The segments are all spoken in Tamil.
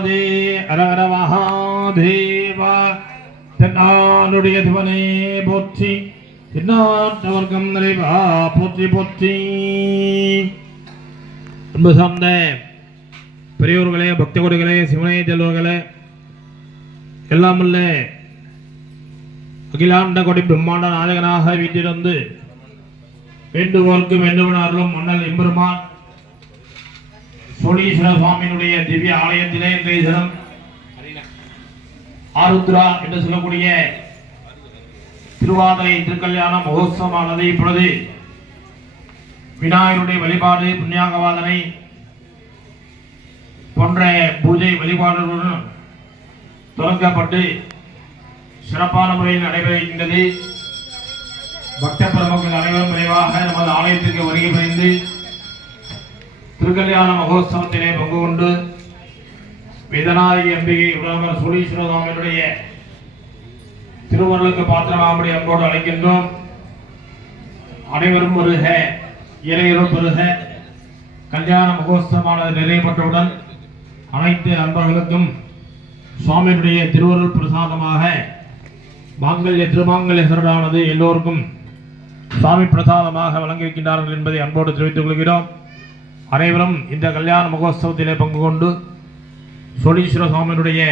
பார்வதி அரஹர மகாதேவ. தென்னாடுடைய சிவனே போற்றி, தென்னாட்டவர்க்கம் நிறைவா போற்றி போற்றி. அன்பு சார்ந்த பெரியோர்களே, பக்த கொடிகளே, சிவனே செல்வர்களே, எல்லாமல்ல அகிலாண்ட கொடி பிரம்மாண்ட நாயகனாக வீட்டிலிருந்து வேண்டுகோளுக்கு வேண்டுவனார்களும் மன்னல் எம்பெருமான் சோழீஸ்வர சுவாமியினுடைய திவ்ய ஆலயத்திலே இன்றைய தினம் ஆருத்ரா என்று சொல்லக்கூடிய திருவாதிரை திருக்கல்யாண மகோத்சவமானது இப்பொழுது விநாயகருடைய வழிபாடு, புண்ணியாகவாதனை போன்ற பூஜை வழிபாடுகளுடன் தொடங்கப்பட்டு சிறப்பான முறையில் நடைபெறுகின்றது. பக்த பெருமக்கள் அனைவரும் விரைவாக நமது ஆலயத்திற்கு வருகை புரிந்து திருக்கல்யாண மகோத்சவத்திலே பங்கு கொண்டு வேதநாயகி அம்பிகை உலக சோழீஸ்வர சுவாமியுடைய திருவருளுக்கு பாத்திரமாகும்படி அன்போடு அழைக்கின்றோம். அனைவரும் வருக, இறையரும் பெறுக. கல்யாண மகோத்சவமானது நிறைவேற்றவுடன் அனைத்து அன்பர்களுக்கும் சுவாமியுடைய திருவருள் பிரசாதமாக மாங்கல்ய திருமாங்கல்ய சரடானது எல்லோருக்கும் சுவாமி பிரசாதமாக வழங்கியிருக்கின்றார்கள் என்பதை அன்போடு தெரிவித்துக் கொள்கிறோம். அனைவரும் இந்த கல்யாண மகோத்சவத்திலே பங்கு கொண்டு சோழீஸ்வர சுவாமியுடைய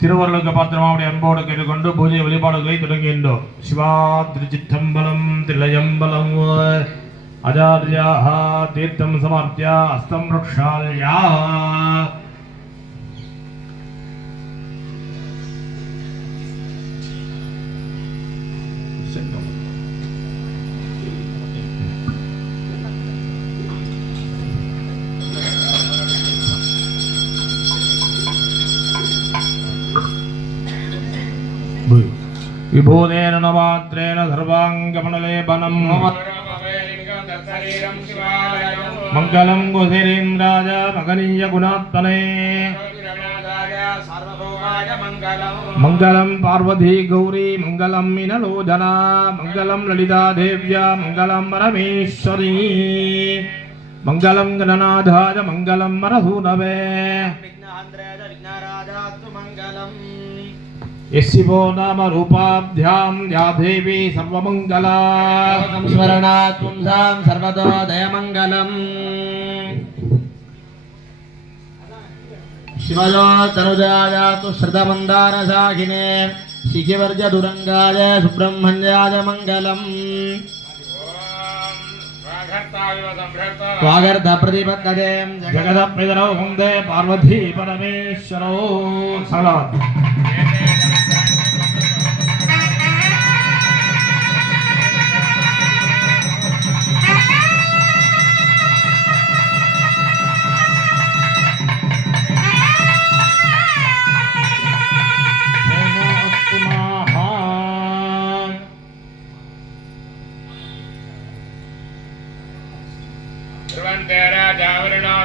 திருவருளுக்கு பாத்திரமாவுடைய அன்போடு கேட்டுக்கொண்டு பூஜை வழிபாடுகளை தொடங்குகின்றோம். சிவா திருச்சிற்றம்பலம் தில்லையம்பலம் ஆச்சார்யா தீர்த்தம் சமார்த்தியா அஸ்தம் ரக்ஷால்யா. विभूतेन नवात्रेण सर्वाङ्गमणलेपनं मङ्गलं गुहिरीन्द्राय मगनीय गुणात्तने मङ्गलं पार्वती गौरी मङ्गलं मीनलोचना मङ्गलं ललिता देव्या मङ्गलं परमेश्वरी मङ्गलं गणनाथाय मङ्गलं वरसूनवे यशिवो नाम रूपाभ्यां या देवी सर्वमङ्गला स्मरणात् पुंसां सर्वतो दयमङ्गलम्. शिवयो तनुजाय तु श्रुतमन्दारशाखिने शिखिवर्जदुरङ्गाय सुब्रह्मण्याय मङ्गलम्. स्वागर्धप्रतिपत्तये जगदप्रियतरो वन्दे पार्वती परमेश्वरो सलात्.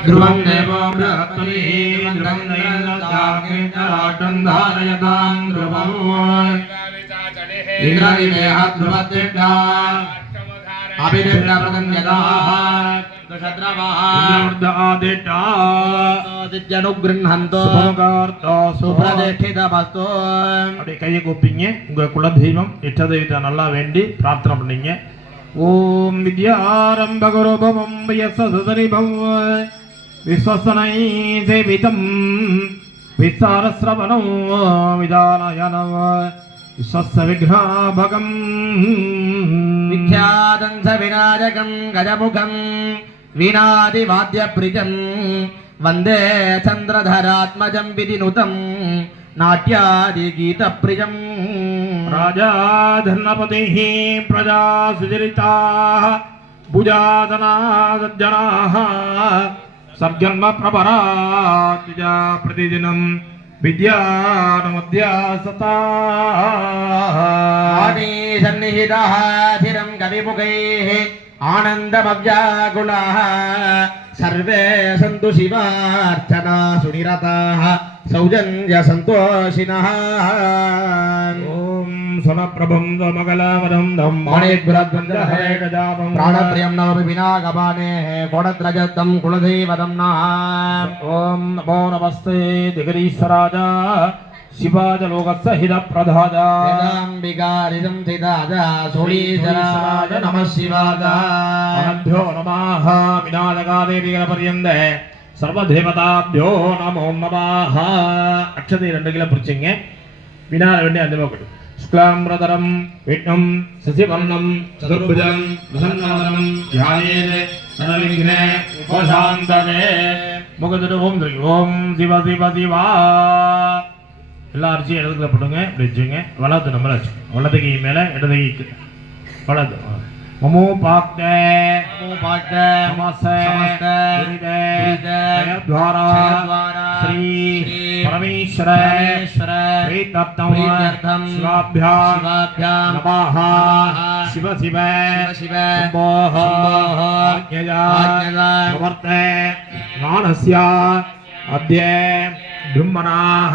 ध्रुवं देवो बृहत्तरी ध्रुवं नैन्द्रजाग्निराटं धारयतां ध्रुवं इन्द्रविदेह ध्रुवतिष्ठा अभिनिर्णप्रदन्यताः दुषद्रवाः अनुगृह्णन्तो सुप्रतिष्ठितमस्तु. அப்படியே கையை கூப்பிங்க. உங்க குலதெய்வம் இஷ்டதெய்வத்தை நல்லா வேண்டி பிரார்த்தனை பண்ணீங்க. ओम विद्यारंभगुरुभवं यशसुदरिभं विश्वसनै सेवितं विस्तारश्रवणं विदानयनं विश्वस्य विघ्नाभगं विख्यातं स विनायकं गजमुखं वीणादिवाद्यप्रियं वन्दे चन्द्रधरात्मजं विधिनुतं नाट्यादिगीतप्रियं. राजा धर्मपतिः प्रजा सुचरिताः भुजादनाः सज्जन्म प्रपरात्या प्रतिदिनं विद्यानमध्यासताः सन्निहितः चिरं कविमुखैः आनन्दमव्याकुलाः सर्वे सन्तु शिवार्चना सुनिरताः सौजन्य संतोषिनः ओम सोनप्रभं दमगलावरं मणिद्वरद्वन्द्वहरेकजातं प्राणप्रियं नवविनागमाने कोणत्रजतं कुलदेवतं नः ओम नमो नमस्ते दिगरीश्वराज शिवाज लोकस्य हितप्रदाय वेदाम्बिकारिदं सिदाज सोलीश्वराज नमः शिवाय अनभ्यो नमः विनायकादेवीपर्यन्त सर्वदेवताभ्यो नमो नमः अक्षते 2 किलो பிடிச்சிங்க விநாயகர் வேண்டிய அந்த பக்கம் शुक्लाम्बरधरं विष्णुं शशिवर्णं चतुर्भुजं प्रसन्नवदनं ध्यायेत् सर्वविघ्न उपशान्तये मुखदुर ओम शिव शिव शिवा எல்லா அரிசியும் இடத்துல போடுங்க இப்படி வச்சுங்க வலது நம்பர் வச்சு வலது கை மேல இடது கை வலது மமோ பாக்தே நமஸ்தே ஜயத்வாரா ஸ்ரீ பரமேஸ்வர பிரீத்தம் சிவாभ्याम நமः சிவ சிவ சம்போஹ ஆக்ஞயா நமர்த்தே ஞானஸ்ய அத்ய ब्रह्मणाः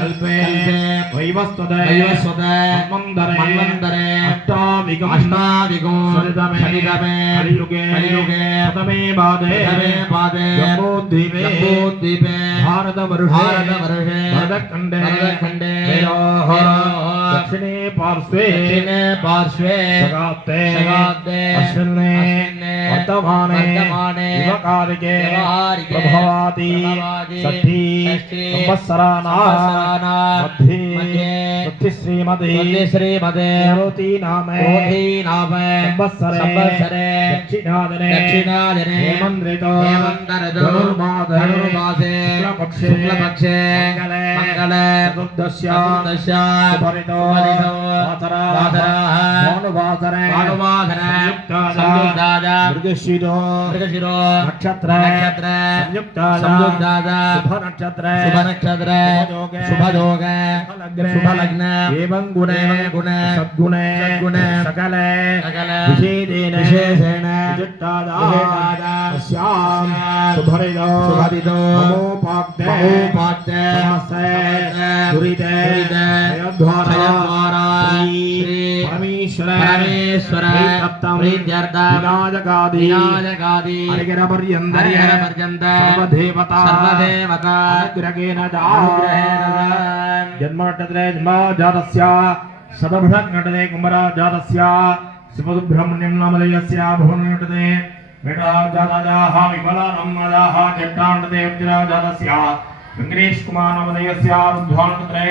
कल्पे वैवस्वते मन्वन्तरे अष्टाविगो सरितमे कलियुगे प्रथमे पादे जम्बूद्वीपे भारतवर्षे भरतखण्डे दक्षिणे पार्श्वे सगाते अश्विने वर्तमाने युवकालिके प्रभवादि षष्ठी संवत्सराणां मध्ये श्रीमते रोति नाम संवत्सरे दक्षिणादिने हेमन्त्रितो धनुर्मासे शुक्लपक्षे मङ्गले चतुर्दश्या सुभरितो भानुवासरे संयुक्ताजा मृगशिरो नक्षत्र संयुक्ताजा शुभ नक्षत्र शुभयोग शुभलग्न एवं गुणे सद्गुणे सकल विशेषेण विशिष्टादा अस्यां शुभरितो ममोपाक्ते दुरिते जयद्वारा श्री परमेश्वर विनायकादि हरिहरपर्यन्त सर्वदेवता अनुग्रहेण जन्मनक्षत्रे जन्मजातस्य शतभिषक्नटते कुम्भराजातस्य शिवसुब्रह्मण्यं नामधेयस्य भुवननटते मेढाजातायाः विफलानम्मदाः जट्टानटते वज्राजातस्य वेङ्कटेश कुमार नामधेयस्य रुद्ध्वानटते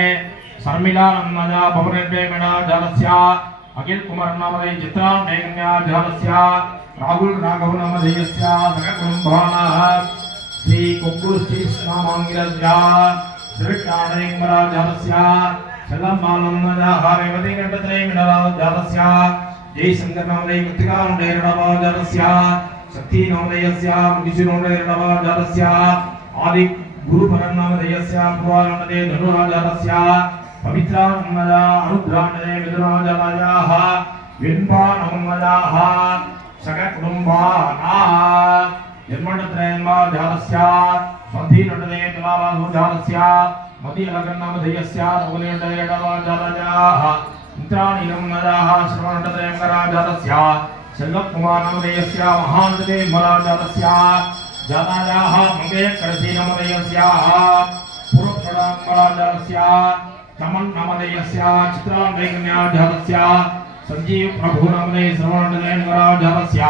शर्मिलानम्मदा भुवननटते मेढाजातस्य अखिल कुमार नामधेय चित्रानटते कन्याजातस्य राहुल राघव नामधेयस्य सककुटुम्बानाः श्री कुक्कुरुश्री नामाङ्गिरस्य श्रीकाणे कुमाराजातस्य शलमानन्दजाः रेवती नटते मेढाजातस्य जयशंकर नामधेय कृतिकानटते मेढाजातस्य शक्ति नामधेयस्य मुगिशिरोनटते मेढाजातस्य आदि गुरुपरं नामधेयस्य पुराणनटते धनुराजातस्य पवित्रा नामजा अनुद्रानटते मिथुनाजातायाः विन्पा नामजाः सककुटुम्बानाः जन्मनक्षत्रेन्माजातस्य स्वधीनटते तुलाभासुजातस्य मदीयलग्ननामधेयस्य नवनीनटते डवाजातायाः मित्राणीनमजाः श्रवणनटते मकराजातस्य सेल्वकुमार नामधेयस्य महानटते मराजातस्य जातायाः मंगेयकरसी नामधेयस्य पुरप्रडामराजातस्य तमन् नामधेयस्य चित्रान्वैकन्याजातस्य संजीव प्रभु नामधेय श्रवणनटते मकराजातस्य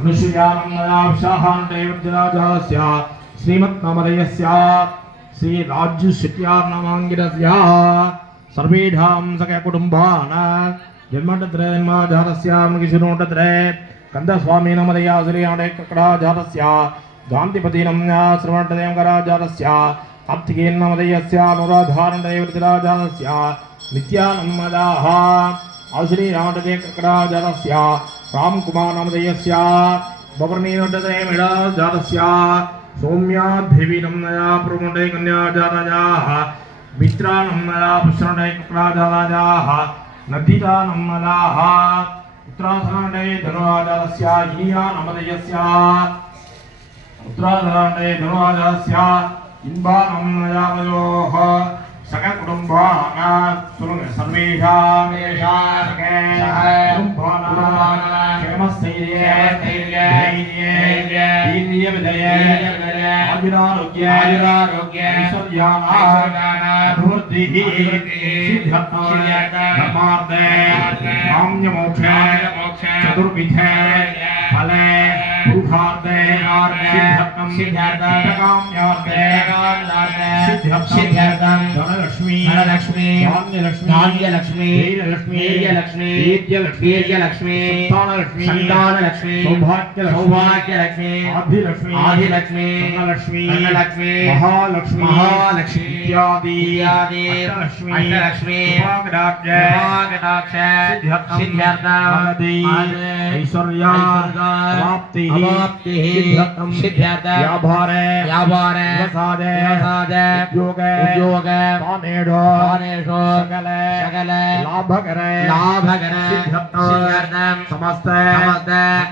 अनुसूयानन्दयाशाहानटते वज्राजातस्य श्रीमत् नामधेयस्य श्री राज्य शेट्यार नामाङ्गिरस्य सर्वेषां सककुटुम्बानां जन्मनक्षत्रे जन्मजातस्य मुगिशिरोनटते कंदस्वामी नामधेय श्रीयाणे ककडाजातस्य गान्धिपति नाम्ना श्रवणनटते मकराजातस्य कार्तिकेयन् नामधेयस्य अनुराधारनटते वज्राजातस्य नित्यानन्ददाः आश्रीरामनटते ककडाजातस्य रामकुमार नामधेयस्य बवर्णीनटते मेढाजातस्य सौम्या देवी नाम्नया प्रमुटे कन्याजातायाः मित्रा नाम्नया पुष्पनटे ककडाजातायाः नदिता नाम्नयाः उत्तराधराण्डे धनुराजास्य इनिया नमदयस्य उत्तराधराण्डे धनुराजास्य इन्बानमयावयोः सककुटुम्बानां सर्वेषां चतुर्विधे फले पुरुषार्थे सिद्ध्यर्थं धनलक्ष्मी धान्यलक्ष्मी वीर्यलक्ष्मी संतानलक्ष्मी सौभाग्यलक्ष्मी आदिलक्ष्मी धनलक्ष्मी महालक्ष्मी इत्यादि अष्टलक्ष्मी उपाकटाक्ष सिद्ध्यर्थं ऐश्वर्या प्राप्तिः सिद्ध्यर्थं व्यापारे उद्योग दानेषु सकल लाभकर सिद्ध्यर्थं समस्त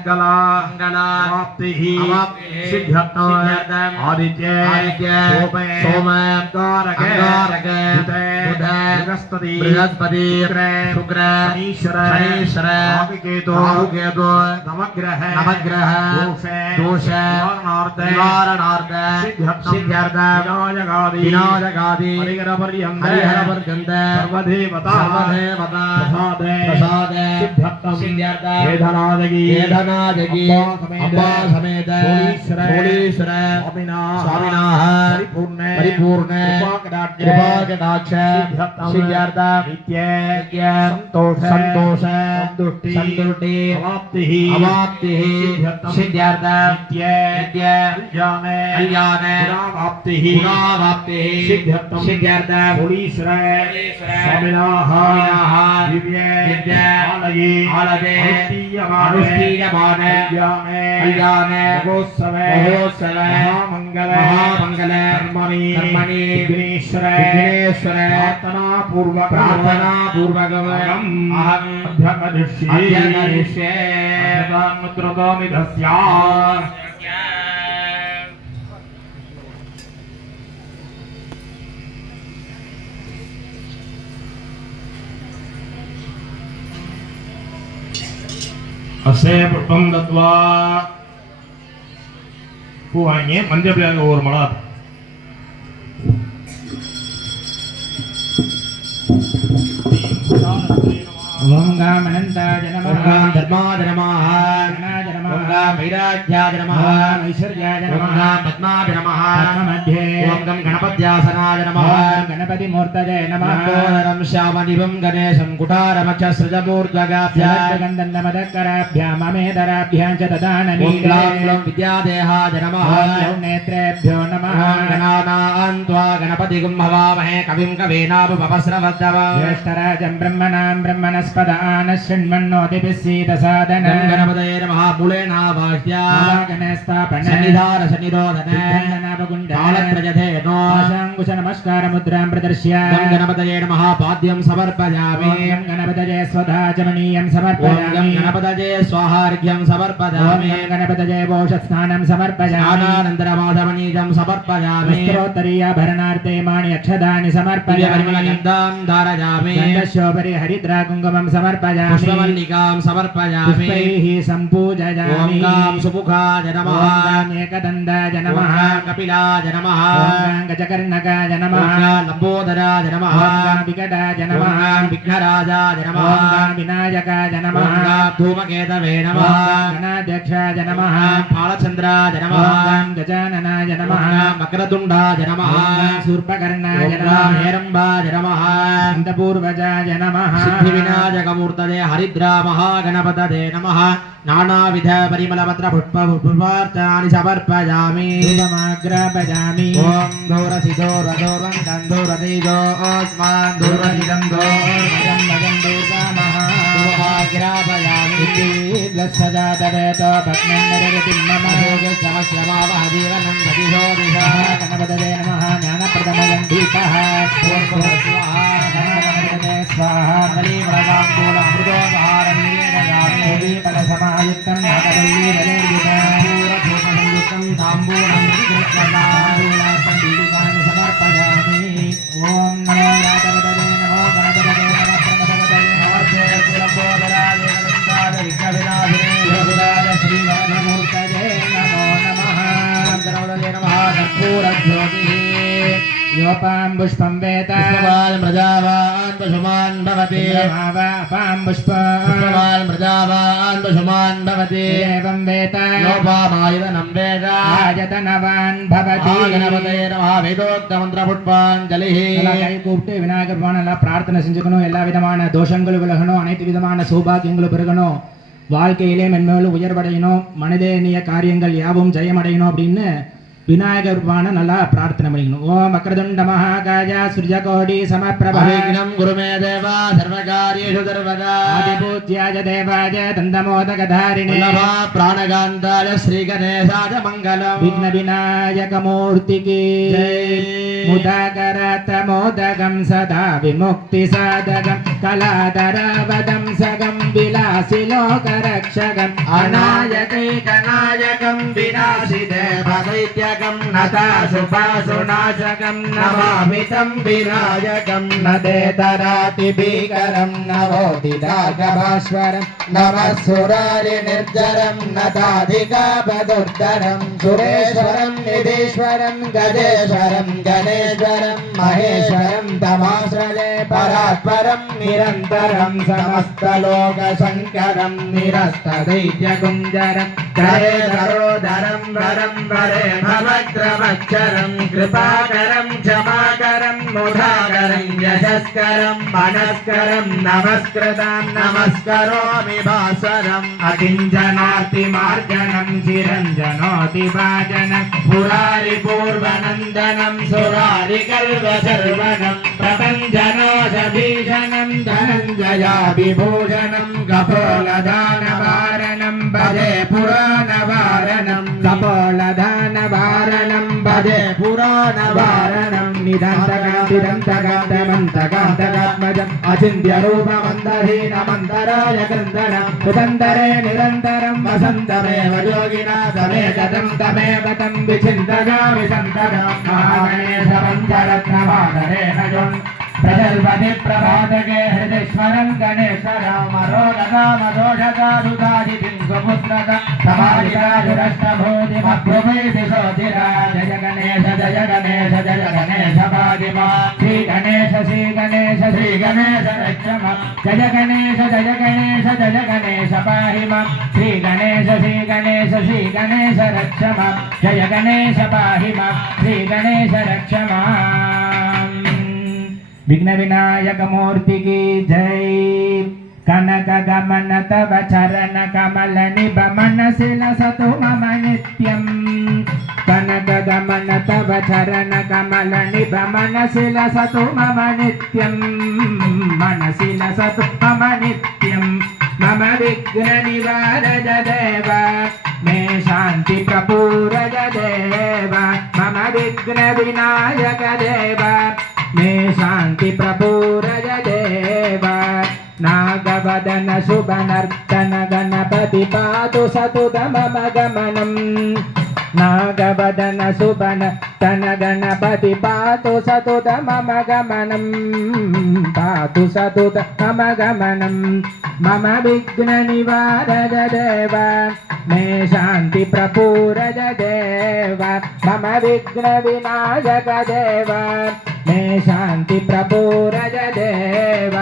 मंगल प्राप्तिः सिद्ध्यर्थं आदित्य सोम अंगारक बुध बृहस्पति शुक्र शनीश्वर राहुकेतु नवग्रह दोष निवारणार्थ सिद्ध्यर्थं विनायकादि हरिहरपर्यन्त सर्वदेवता प्रसाद सिद्ध्यर्थं वेदनादगी अम्बा समेत सोलीश्वर स्वामिनाः परिपूर्ण कृपाकटाक्ष सिद्ध्यर्थं नित्य संतोष संतुष्टि अवाप्तिः सिद्ध्यर्थं नित्य कल्याण पुरावाप्तिः सिद्ध्यर्थं सोलीश्वर स्वामिनाः दिव्य आलये अनुष्ठीयमान कल्याण महोत्सव महामंगल कर्मणि विघ्नेश्वर प्रार्थना पूर्वक अहम् अध्यकरिष्ये मुद्रतामि दस्यामि असे पुष्पं दत्वा பூ வாங்கி மஞ்சள் பிள்ளைங்க ஒரு மலர் ओम गाम अनंताय नमः ओम गाम धर्माय नमः ओम गाम वैराग्याय नमः ऐश्वर्याय नमः ओम गाम पद्माय नमः पद्ममध्ये ओम गम गणपत्यासनाय नमः गणपति मूर्तये नमः ओम श्यामनिवं गणेशं कुटारमक्षस्रजमूर्ध्वगाभ्यां गन्धन्नमदकराभ्यां ममेदराभ्यां च ददानमी ओम ग्लां विद्यादेहाय नमः ओम नेत्रेभ्यो नमः गणानां त्वा गणपतिगं हवामहे कविं कवीनामुपस्रवद्दव ज्येष्ठराजं ब्रह्मणां ब्रह्मणस्पदानः शृण्वन्नोतिभिस्सीदसादनं गणपतये नमः मूलेनावाह्या गणस्थापन सन्निधान सन्निरोधन कालत्रयधेनो आशाङ्कुशनमस्कारमुद्रां प्रदर्श्य गणपतये नमः पाद्यं समर्पयामि गणपतये स्वधाचमनीयं समर्पयामि गणपतये स्वाहार्घ्यं समर्पयामि गणपतये वोषस्नानं समर्पयामि अनन्तरमाधवनीयं समर्पयामि वस्त्रोत्तरीयाभरणार्थे माण्यक्षदानि समर्पयामि गन्धां धारयामि गन्धस्योपरि हरिद्रा कुङ्कुमं समर्पयामि पुष्पमल्लिकां समर्पयामि पुष्पैः सम्पूजयामि ओम गां सुमुखाय नमः ओम एकदन्ताय नमः कपिलाय नमः ओम गजकर्णकाय नमः लम्बोदराय नमः ओम विकटाय नमः विघ्नराजाय नमः ओम विनायकाय नमः धूमकेतवे नमः गणाध्यक्षाय नमः बालचन्द्राय नमः गजाननाय नमः मकरतुण्डाय नमः शूर्पकर्णाय नमः हेरम्बाय नमः अन्तपूर्वजाय नमः सिद्धिविनायकमूर्तये हरिद्रा महागणपतये नमः नानाविध परिमलपत्र पुष्पार्चनानि समर्पयामि धूपमाग्रापयामि ओम धूरसिधोरधोरं तन्दूरदीजोऽस्मान् धूरदिदं धूर्मजं भजं दुर्गामः धूपमाग्रापयामि लस्सजातवेतो भग्नं नरतिं मम भोगसमश्रमावहजीवनं गतिशो दिशः गणपतये नमः ज्ञानप्रदमयं दीपः स्वाहा स्वाहा कलिव्रताङ्कुलमृतोपहारं శ్రీరస్తం నాగవల్లి వలేర్యుతం తాంబూలం సమర్పయామి. ఓం నమో రాఘవదే నమో గణపతయే నమః ప్రమదపతయే నమస్తే కులంబోధరాయ గణపతాయ విఘ్నవినాశినే యోగిరాజ శ్రీవామూర్తయే నమో నమః. గణపతయే నమః కర్పూరజ్యోతి యోపాం పుష్పం వేద ప్రజావాన్ పశుమాన్ భవతి అపాం పుష్పం పుష్పవాన్ ప్రజావాన్ పశుమాన్ భవతి ఏవం వేద లోపామాయుధనం వేద ఆయతనవాన్ భవతి. గణపతయే నమః వేదోక్త మంత్ర పుష్పాంజలి. நல்லா கை கூப்பிட்டு விநாயகர் பகவான் எல்லாம் பிரார்த்தனை செஞ்சுக்கணும். எல்லா விதமான தோஷங்களும் விலகணும், அனைத்து விதமான சௌபாகியங்களும் பெருகணும், வாழ்க்கையிலே மென்மேலும் உயர்வடையணும், மனிதனிய காரியங்கள் யாவும் ஜெயமடையணும் அப்படின்னு விநாயகர் பகவானை நல்லா பிரார்த்தனை பண்ணிக்கணும். ஓம் வக்ரதுண்ட மகாகாய சூர்யகோடி சமப்பிரபா அவிக்னம் குரு மே தேவா சர்வகாரியேஷு சர்வதா ஆதிபூஜ்யாய தேவாய தந்தமோதகதாரிணே வல்லபா பிராணகாந்தாய ஸ்ரீ கணேசாய மங்களம். விக்ன விநாயக மூர்த்திக்கு முதாகரத மோதகம் சதா விமுக்தி சாதகம் கலாதரவதம் சகம் விலாசி லோகரக்ஷகம் அநாயகைகநாயகம் விநாசி தேவதைத்யகம் நதாசுபாசுநாசகம் நமாமிதம் விநாயகம் நதேதராதி பீகரம் நவோதிதாகபாஸ்வரம் நமசுராரி நிர்ஜரம் நதாதிகாபதுர்தரம் சுரேஸ்வரம் நிதீஸ்வரம் கஜேஸ்வரம் கணேஸ்வரம் மகேஸ்வரம் தமாஸ்ரஜே பராத்பரம் நிரந்தரம் சமஸ்தலோகசங்கரம் நிரஸ்ததைத்யகுஞ்சரம் கரே தரோதரம் வரம் வரே பவக்ரமச்சரம் கிருபாகரம் க்ஷமாகரம் முதாகரம் யசஸ்கரம் மனஸ்கரம் நமஸ்கிருதம் நமஸ்கரோமி பாஸ்வரம் அகிஞ்சனார்த்தி மார்ஜனம் சிரஞ்சனோதி பாஜனம் புராரி பூர்வநந்தனம் சுராரி கல்வசர்வனம் பிரபஞ்சனோஷபீஷணம் தனஞ்சயாபிபூஷணம் கபோலதானவாரணம் பஜே புராணவாரணம் கபோலதானவாரணம் பஜே புராணவாரணம் நிதந்தகாந்தமந்தகாந்தமந்தகாந்தகாத்மஜம் அச்சிந்தியரூபமந்தஹீனமந்தராய கிருந்தனம் சுதந்தரே நிரந்தரம் வசந்தமேவ யோகினா தமேதம் தமேவ தம் விசிந்தகாமி சந்தகம் மகாகணேச பஞ்சரத்னமாதரேண ஜொன் பிரஜல்பதி பிரபாதகே ஹிருதீஸ்வரம் கணேஸ்வரமரோகதாமதோஷகாதுதாதிபிங்குபுத்ரக சமாதிராஜுரஷ்டபூதிமப்ருவைதிசோதிரா ஜய கணேச ஜய கணேச ஜய கணேச பாதிமா ஸ்ரீ கணேச ஸ்ரீ கணேச ஸ்ரீ கணேச ரட்சம ஜய கணேச ஜய கணேச ஜய கணேச பாஹிம ஸ்ரீ கணேச ஸ்ரீ கணேச ஸ்ரீ கணேச ரட்சம ஜய கணேச பாஹிம ஸ்ரீ கணேச ரட்சம. विघ्न विनायक मूर्ति की जय. कनक गमन तव चरण कमल निभ मनसिल सतु मम नित्यम. कनक गमन तव चरण कमल निभ मनसिल सतु मम नित्यम. मनसिल सतु मम नित्यम. मम विघ्न निवारय देव मे शांति प्रपूरय देव. मम विघ्न विनायक देव मे शांति प्रपूरय देव. नागवदन शुभनर्तन गणपति पातु सतुत मम गमनम्. नागवदन शुभनर्तन गणपति पातु सतुत मम गमनम्. पातु सतुत मम गमनम्. मम विघ्न निवारय देव मे शांति प्रपूरय देव. मम विघ्न विनायक देव मे शांति प्रपूरय देव.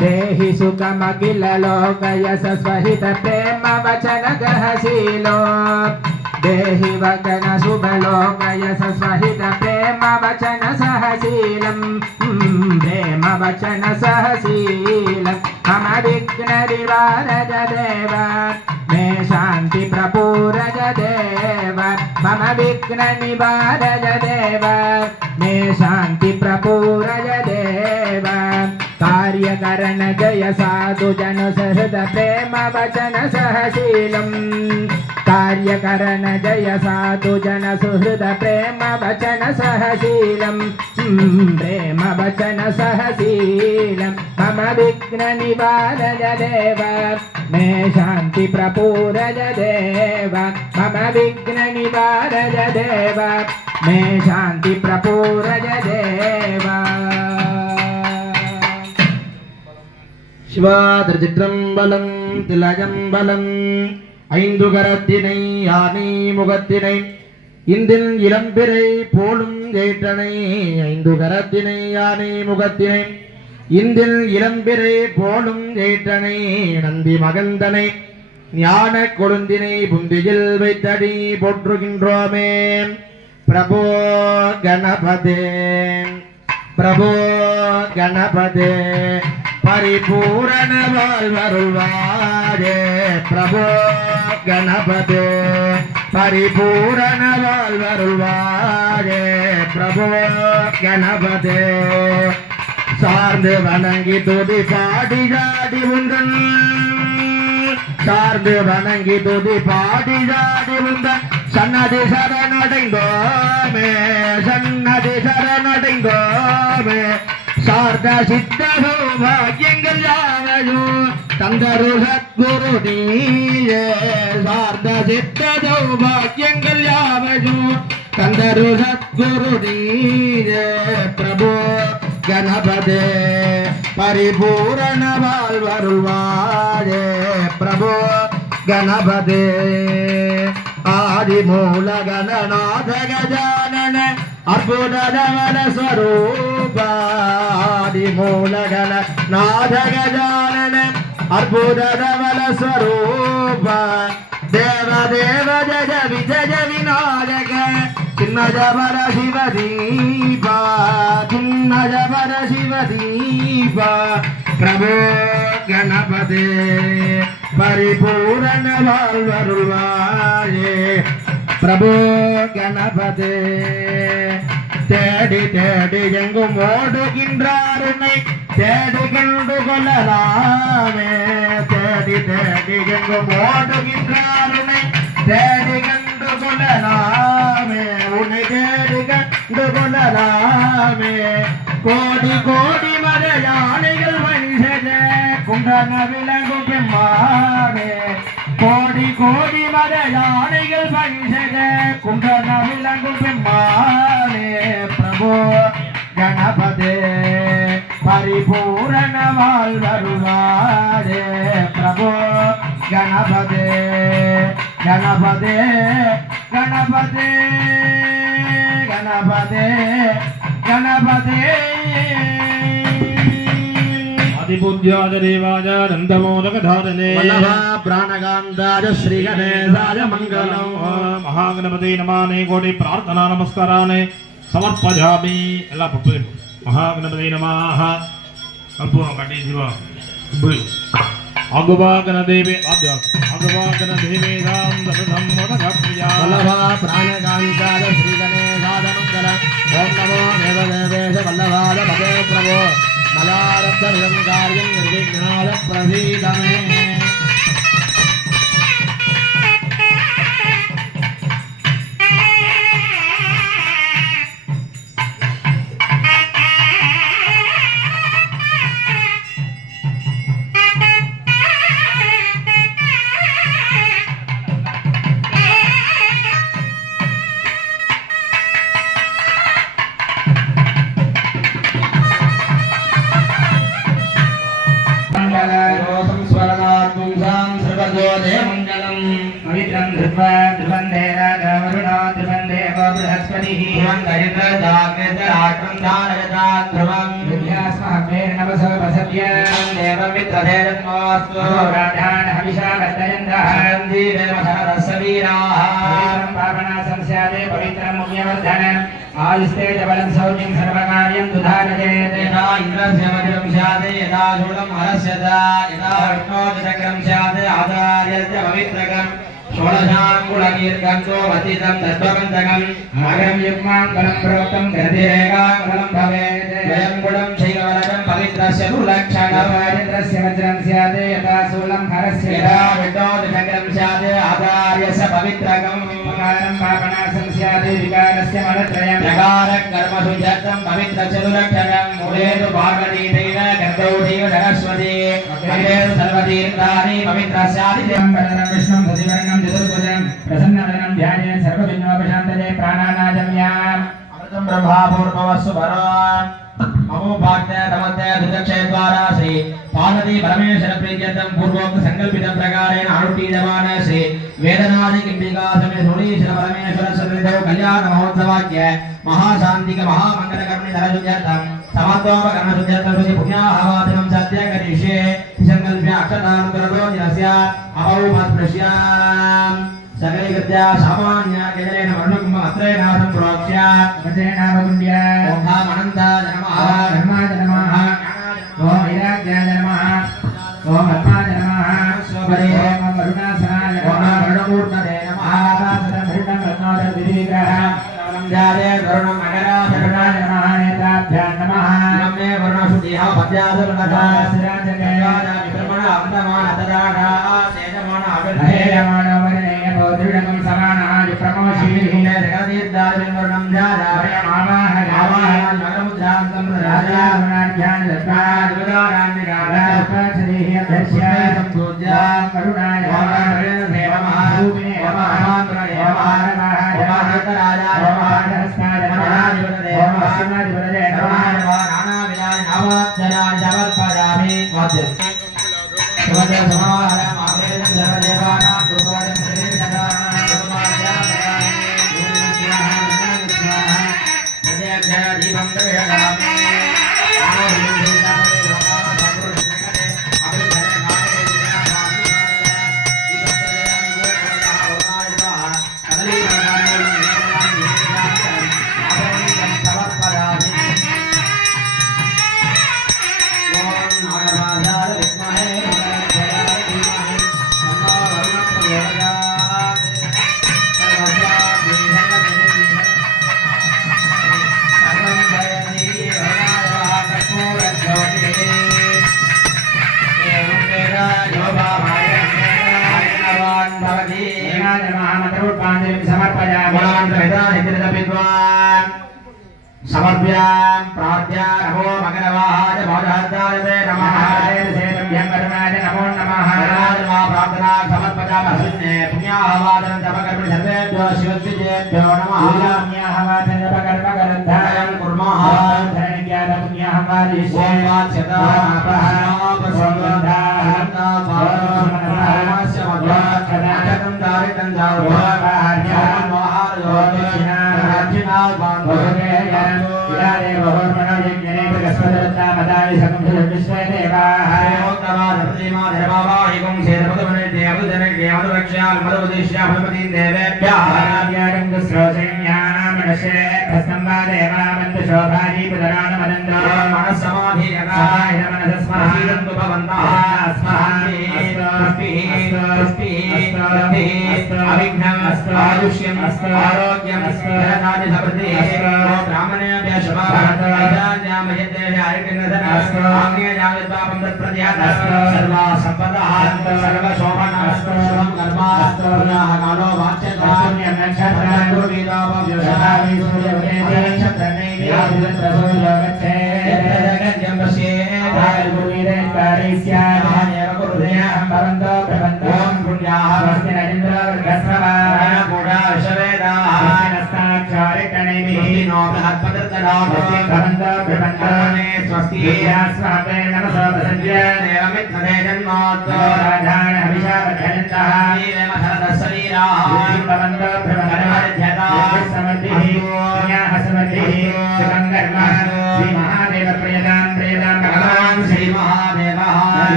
देहि सुखमखिल लोक यशस्वहित प्रेम वचन गहशीलो. देहि वचन शुभ लोक यशस्वहित प्रेम वचन सहशीलम्. प्रेम वचन सहशीलम्. मम विघ्न निवारय देव मे शांति प्रपूरय देव. मम विघ्न निवारय देव मे शांति प्रपूरय देव. कार्यकरण जय साधु जन सहृद प्रेम वचन सहशीलम्. कार्यकरण जय साधु जन सुहृद प्रेम वचन सहशीलम प्रेम वचन सहशीलम मम विघ्न निवारय देव मे शांति प्रपूरय देव मम विघ्न निवारय देव मे शांति प्रपूरय देव சிவா திருச்சிற்றம்பலம் திலஜம்பலம் ஐந்து கரத்தினை யானை முகத்தினை இந்தில் இளம்பிறை போலும் ஏற்றனை ஐந்து கரத்தினை யானை முகத்தினை இந்தில் இளம்பிறை போலும் ஏற்றனை நந்தி மகந்தனை ஞான கொழுந்தினை புந்தியில் வைத்தடி போற்றுகின்றோமே பிரபோ கணபதே பிரபோ கணபதே பரிபூரண வாழ்வருள்வாரே பிரபோ கணபதே பரிபூரண வாழ்வருள்வாரே பிரபோ கணபதே சார்ந்து வணங்கி துதி பாடி ஜாடி உந்தன் சார்ந்து வணங்கி துதி பாடி ஜாடி உந்தன் சன்னதி சரணடைந்தோமே சன்னதி சரணடைந்தோமே சார்த சித்த சௌபாகியங்கள் யாவையும் தந்தரு சத்குரு நீயே சார்த சித்த சௌபாகியங்கள் யாவையும் தந்தரு சத்குரு நீயே பிரபு கணபதே பரிபூரண வாழ்வருள்வாரே பிரபு கணபதே ஆதி மூல கணநாத கஜானன அற்புத தவன ஸ்வரூப ஆதி மூல கணநாத கஜானன அற்புத தவன ஸ்வரூப தேவ தேவ ஜய விஜய விநாயக சின்னஜபர சிவதீப சின்னஜபர சிவதீப பிரபு கணபதே பரிபூரண வாழ்வருள்வாரே பிரபு கணபதே தேடி தேடி எங்கும் ஓடுகின்றாருனை தேடி கண்டு கொள்ளலாமே தேடி தேடி எங்கும் ஓடுகின்றாருனை தேடி கண்டு கொள்ளலாமே உன்னை தேடி கண்டு கொள்ளலாமே கோடி கோடி மலையாளிகள் மனிதன குண்டன விலங்கு பெம்மானே கோடி கோடி மலையாளிகள் மனிதன குண்டன விலங்கு பெம்மானே பிரபு கணபதே பரிபூரண வாழ்வருள்வாரே பிரபு கணபதே கணபதே கணபதே கணபதே கணபதே அதிபூஜ்யாய தேவாய நந்தமோதகதாரணே வல்லபா பிராணகாந்தாய ஸ்ரீ கணேசாய மங்களம் மகாகணபதி நமானே கோடி பிரார்த்தனா நமஸ்காரானே சமர்ப்பயாமி எல்லா பப்பு மகாகணபதி நமாக கற்பூரம் கட்டி சிவா அகுபாகன தேவே ஆத்யா அகுபாகன தேவேதாம் தசதம் மோதகப்ரியா வல்லபா பிராணகாந்தாய ஸ்ரீ கணேசாய மங்களம் ஓம் நமோ தேவதேவேஷ வல்லபாய பதே பிரபோ மலாரப்தம் காரியம் நிர்விக்னால பிரசீதமே पवित्रं धृत्वा त्रिबन्धे राजवरुणो त्रिबन्धे गो बृहस्पतिः विद्यास्माभ्येर्नवसो वसत्य राधान् हविषा वर्धयन्तः पावनासं स्यादे पवित्रं मुख्यवर्धनम् आयुस्ते च बलं सौख्यं सर्वकार्यं दुधारयेत् यदा इन्द्रस्य वज्रं स्यात् यदा शूलं हरस्यता यदा विष्णोर्चक्रं स्यात् आचार्यस्य पवित्रकम् षोडशाङ्कुलकीर्कन्तो वतितं तत्त्वकन्तकम् मकरं युग्माङ्गलं प्रोक्तं गतिरेकाङ्गलं भवेत् द्वयङ्कुलं शैलवरजं पवित्रस्य दुर्लक्षणम् इन्द्रस्य वज्रं स्यात् यदा शूलं हरस्य यदा विष्णोर्चक्रं स्यात् आचार्यस्य कार्यस्य पवित्रकम् मकारं पापनाशं स्यात् विकारस्य मलत्रयम् प्रकारकर्मसु जतं पवित्रचतुरक्षरं मूलेषु पार्वतीदेव गर्भौदेव सरस्वती अग्रेषु सर्वतीर्थानि पवित्रस्यादिदेवं परं विष्णुं सजिवर्णं चतुर्भुजं प्रसन्नवदनं ध्यायेत् सर्वविघ्नोपशान्तये प्राणानादम्याम् अमृतं ब्रह्मापूर्ववस्सु परान् ममो भाग्य तमत्य दुदक्षय द्वारा श्री पार्वती परमेश्वर प्रीत्यर्थं पूर्वोक्त संकल्पित प्रकारेण अनुष्ठीयमान श्री वेदनादि किंबिका समेत सोणीश्वर परमेश्वर सन्निधौ कल्याण महोत्सवाख्य महाशांतिक महामंगल कर्मणि धरशुद्ध्यर्थं समत्वकर्मशुद्ध्यर्थं श्री पुण्याहवाचनं सत्य करिष्ये संकल्प्य अक्षतानुकरणो निरस्य अहौमस्पृश्याम् सकले कृत्या सामान्य केदरेण वर्णकुंभ अत्रेण संप्रोक्ष्य वचेनावकुण्ड्य ओम धाम अनंत नमः धर्माय नमः ओम वैराग्याय नमः ओम आत्माय नमः स्वपरे ओम करुणासनाय ओम नमः वरुणमूर्तये नमः आकाशतमृतं रत्नोदर विधिग्रह जारे वरुणं मकराय करुणाय नमः नेत्राभ्यां नमः नमे वरुणशुद्धिः पद्यासुरनका सिराजगयाय विक्रमण अन्तमान तदाढा तेजमान अभिर्धे अहेयमानो वरेण्य दृढं समानाय प्रमोषीः जगदीर्दारिं वरुणं जाराय आवाहय आवाहय नगरमुद्रान्तं राजा राजावनाढ्यान् दत्तान् दुरारान्विकाराय अध्यक्ष्य करुणाय नमः रूपिणे नमः समर्प्यां प्रार्थ्या नमो मकरवाहाय भवदहस्ताय नमः नमो नमः नमः प्रार्थना समर्पयामि पुण्याहवाचनं तपकर्मणि सर्वेभ्यो शिवद्विजेभ्यो नमः पुण्याहवाचनं तपकर्मकरन्धायं कुर्मः धनज्ञात पुण्याहवादिष्ये वाच्यता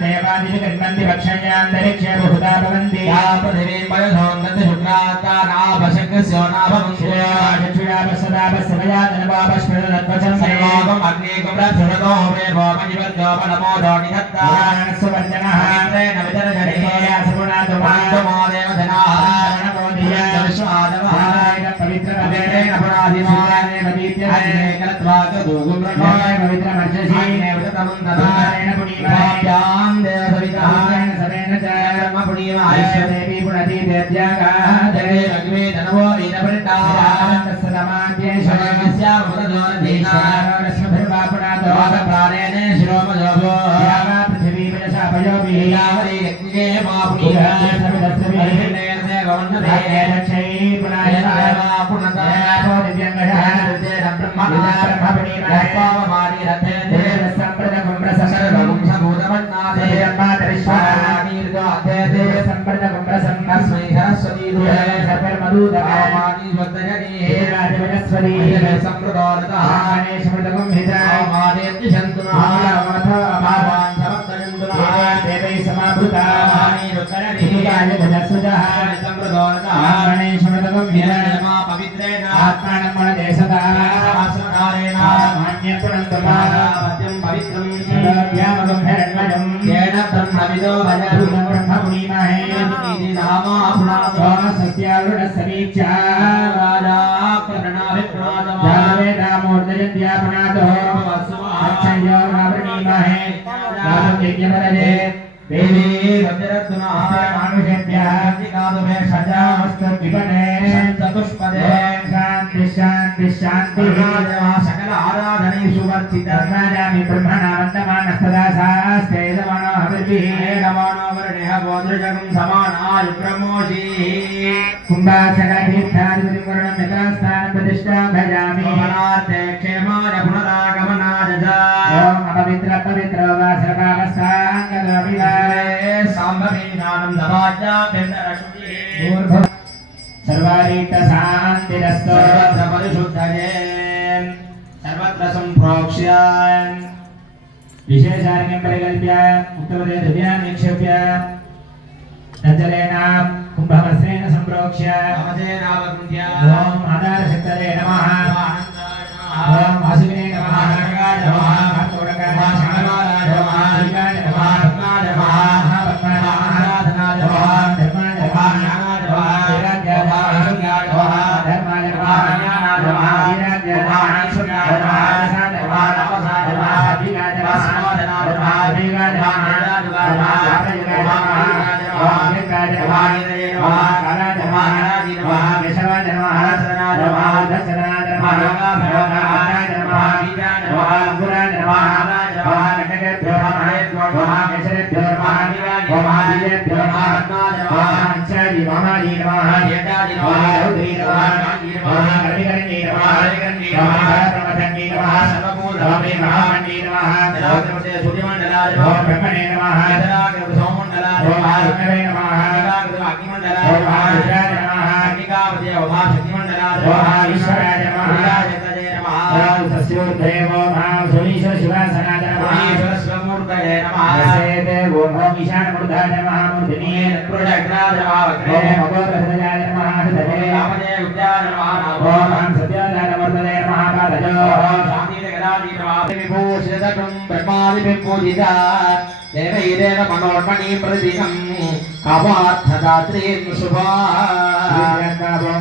देवादिशकर्मन्ति भक्षयान्तरे विशेषार्घ्यं परिकल्प्य उत्तरदे द्रव्यान् निक्षेप्य तज्जलेन कुम्भवस्त्रेण सम्प्रोक्ष्य ॐ आधारशक्तये नमः ॐ वासुकिने नमः नरकाय नमः भक्तोरकाय नमः शिवाय नमः पद्माय नमः महापद्माय नमः धर्माय नमः वीराज्याय नमः धर्माय नमः वीराज्याय देवैरेव मनोर्मणि प्रतिदिनं कामार्थदात्रीं शुभा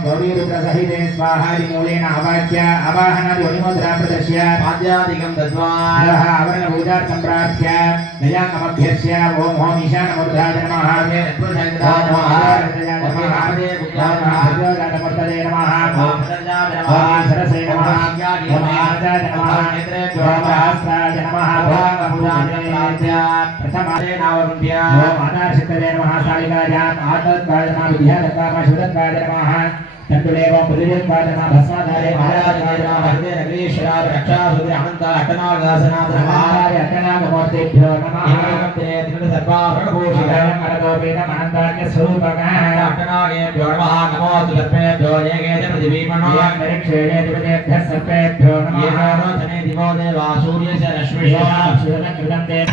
गौरीरुद्रसहिते स्वाहादिमूलेन आवाच्य आवाहनादिमुद्रा प्रदर्श्य पाद्यादिकं दत्त्वा आवरणपूजार्थं प्रार्थ्य नयाकमभ्यर्च्य ॐ ॐ ईशानमूर्धाय नमः सरसे नमः प्रथमादे नावरुण्य आधारशक्तये नमः सालिकायाम् आतत्काय नमः विद्यादत्ताय शिवदत्ताय नमः तण्डुलेव पुरुषत्वाय नमः भस्माधारे महाराजाय नमः हृदय नगरेश्वराय रक्षासुरे अनन्त अट्टनागासनाथ नमः अट्टनागमूर्तेभ्यो नमः त्रिगुण सर्वाभरणभूषितः अरगोपेन अनन्ताग्य स्वरूपकः अट्टनागेभ्यो नमः नमो सर्पेभ्यो येगे च पृथिवीमनो निरीक्षेणे दिवतेभ्यः सर्पेभ्यो नमः येनो धने दिवो देवा सूर्यस्य रश्मिषः सुरतं ते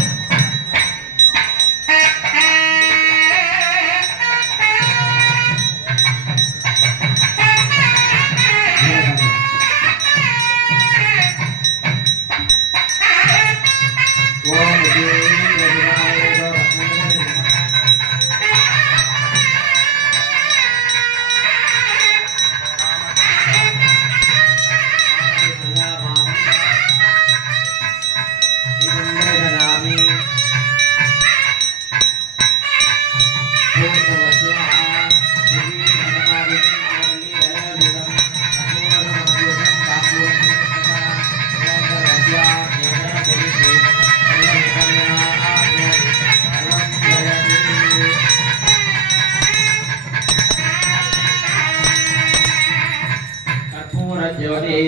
ज्योति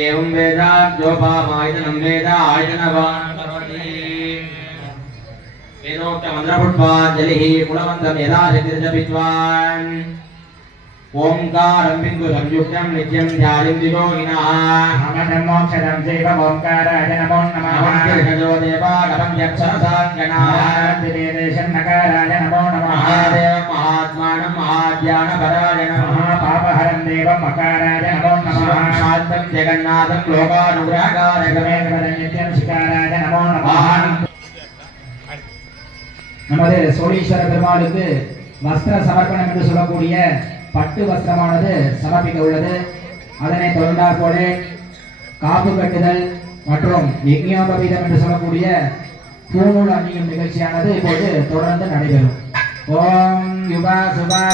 एवं वेदाब्जोपामायतनं वेद आयतनवान् करोति वेदोक्तमन्त्रपुष्पाञ्जलिः कुलवन्तं यदा शक्तिर्जपित्वान् ओंकारं बिंदु संयुक्तं नित्यं ध्यानं दियोगिनः अमरं मोक्षदं चैव ओंकाराय नमो नमः नमो देवागमं यक्षरसाङ्गणाः देवेशं नकाराय नमो नमः महादेव महात्मानं महाज्ञानपराय नमः पापहरं देवं मकाराय नमो नमः शान्तं जगन्नाथं लोकानुग्रहकारकमेव नित्यं शिकाराय नमो नमः நமது சோழீஸ்வர பெருமாளுக்கு வஸ்திர சமர்ப்பணம் என்று சொல்லக்கூடிய பட்டு வஸ்திரமானது சமர்ப்பிக்க உள்ளது. அதனை தொடர்ந்தாற் போல காப்பு கட்டுதல் மற்றும் யஜ்ஞோபவீதம் என்று சொல்லக்கூடிய பூநூல் அணியும் நிகழ்ச்சியானது இப்போது தொடர்ந்து நடைபெறும். ஓம் யுபா சுபா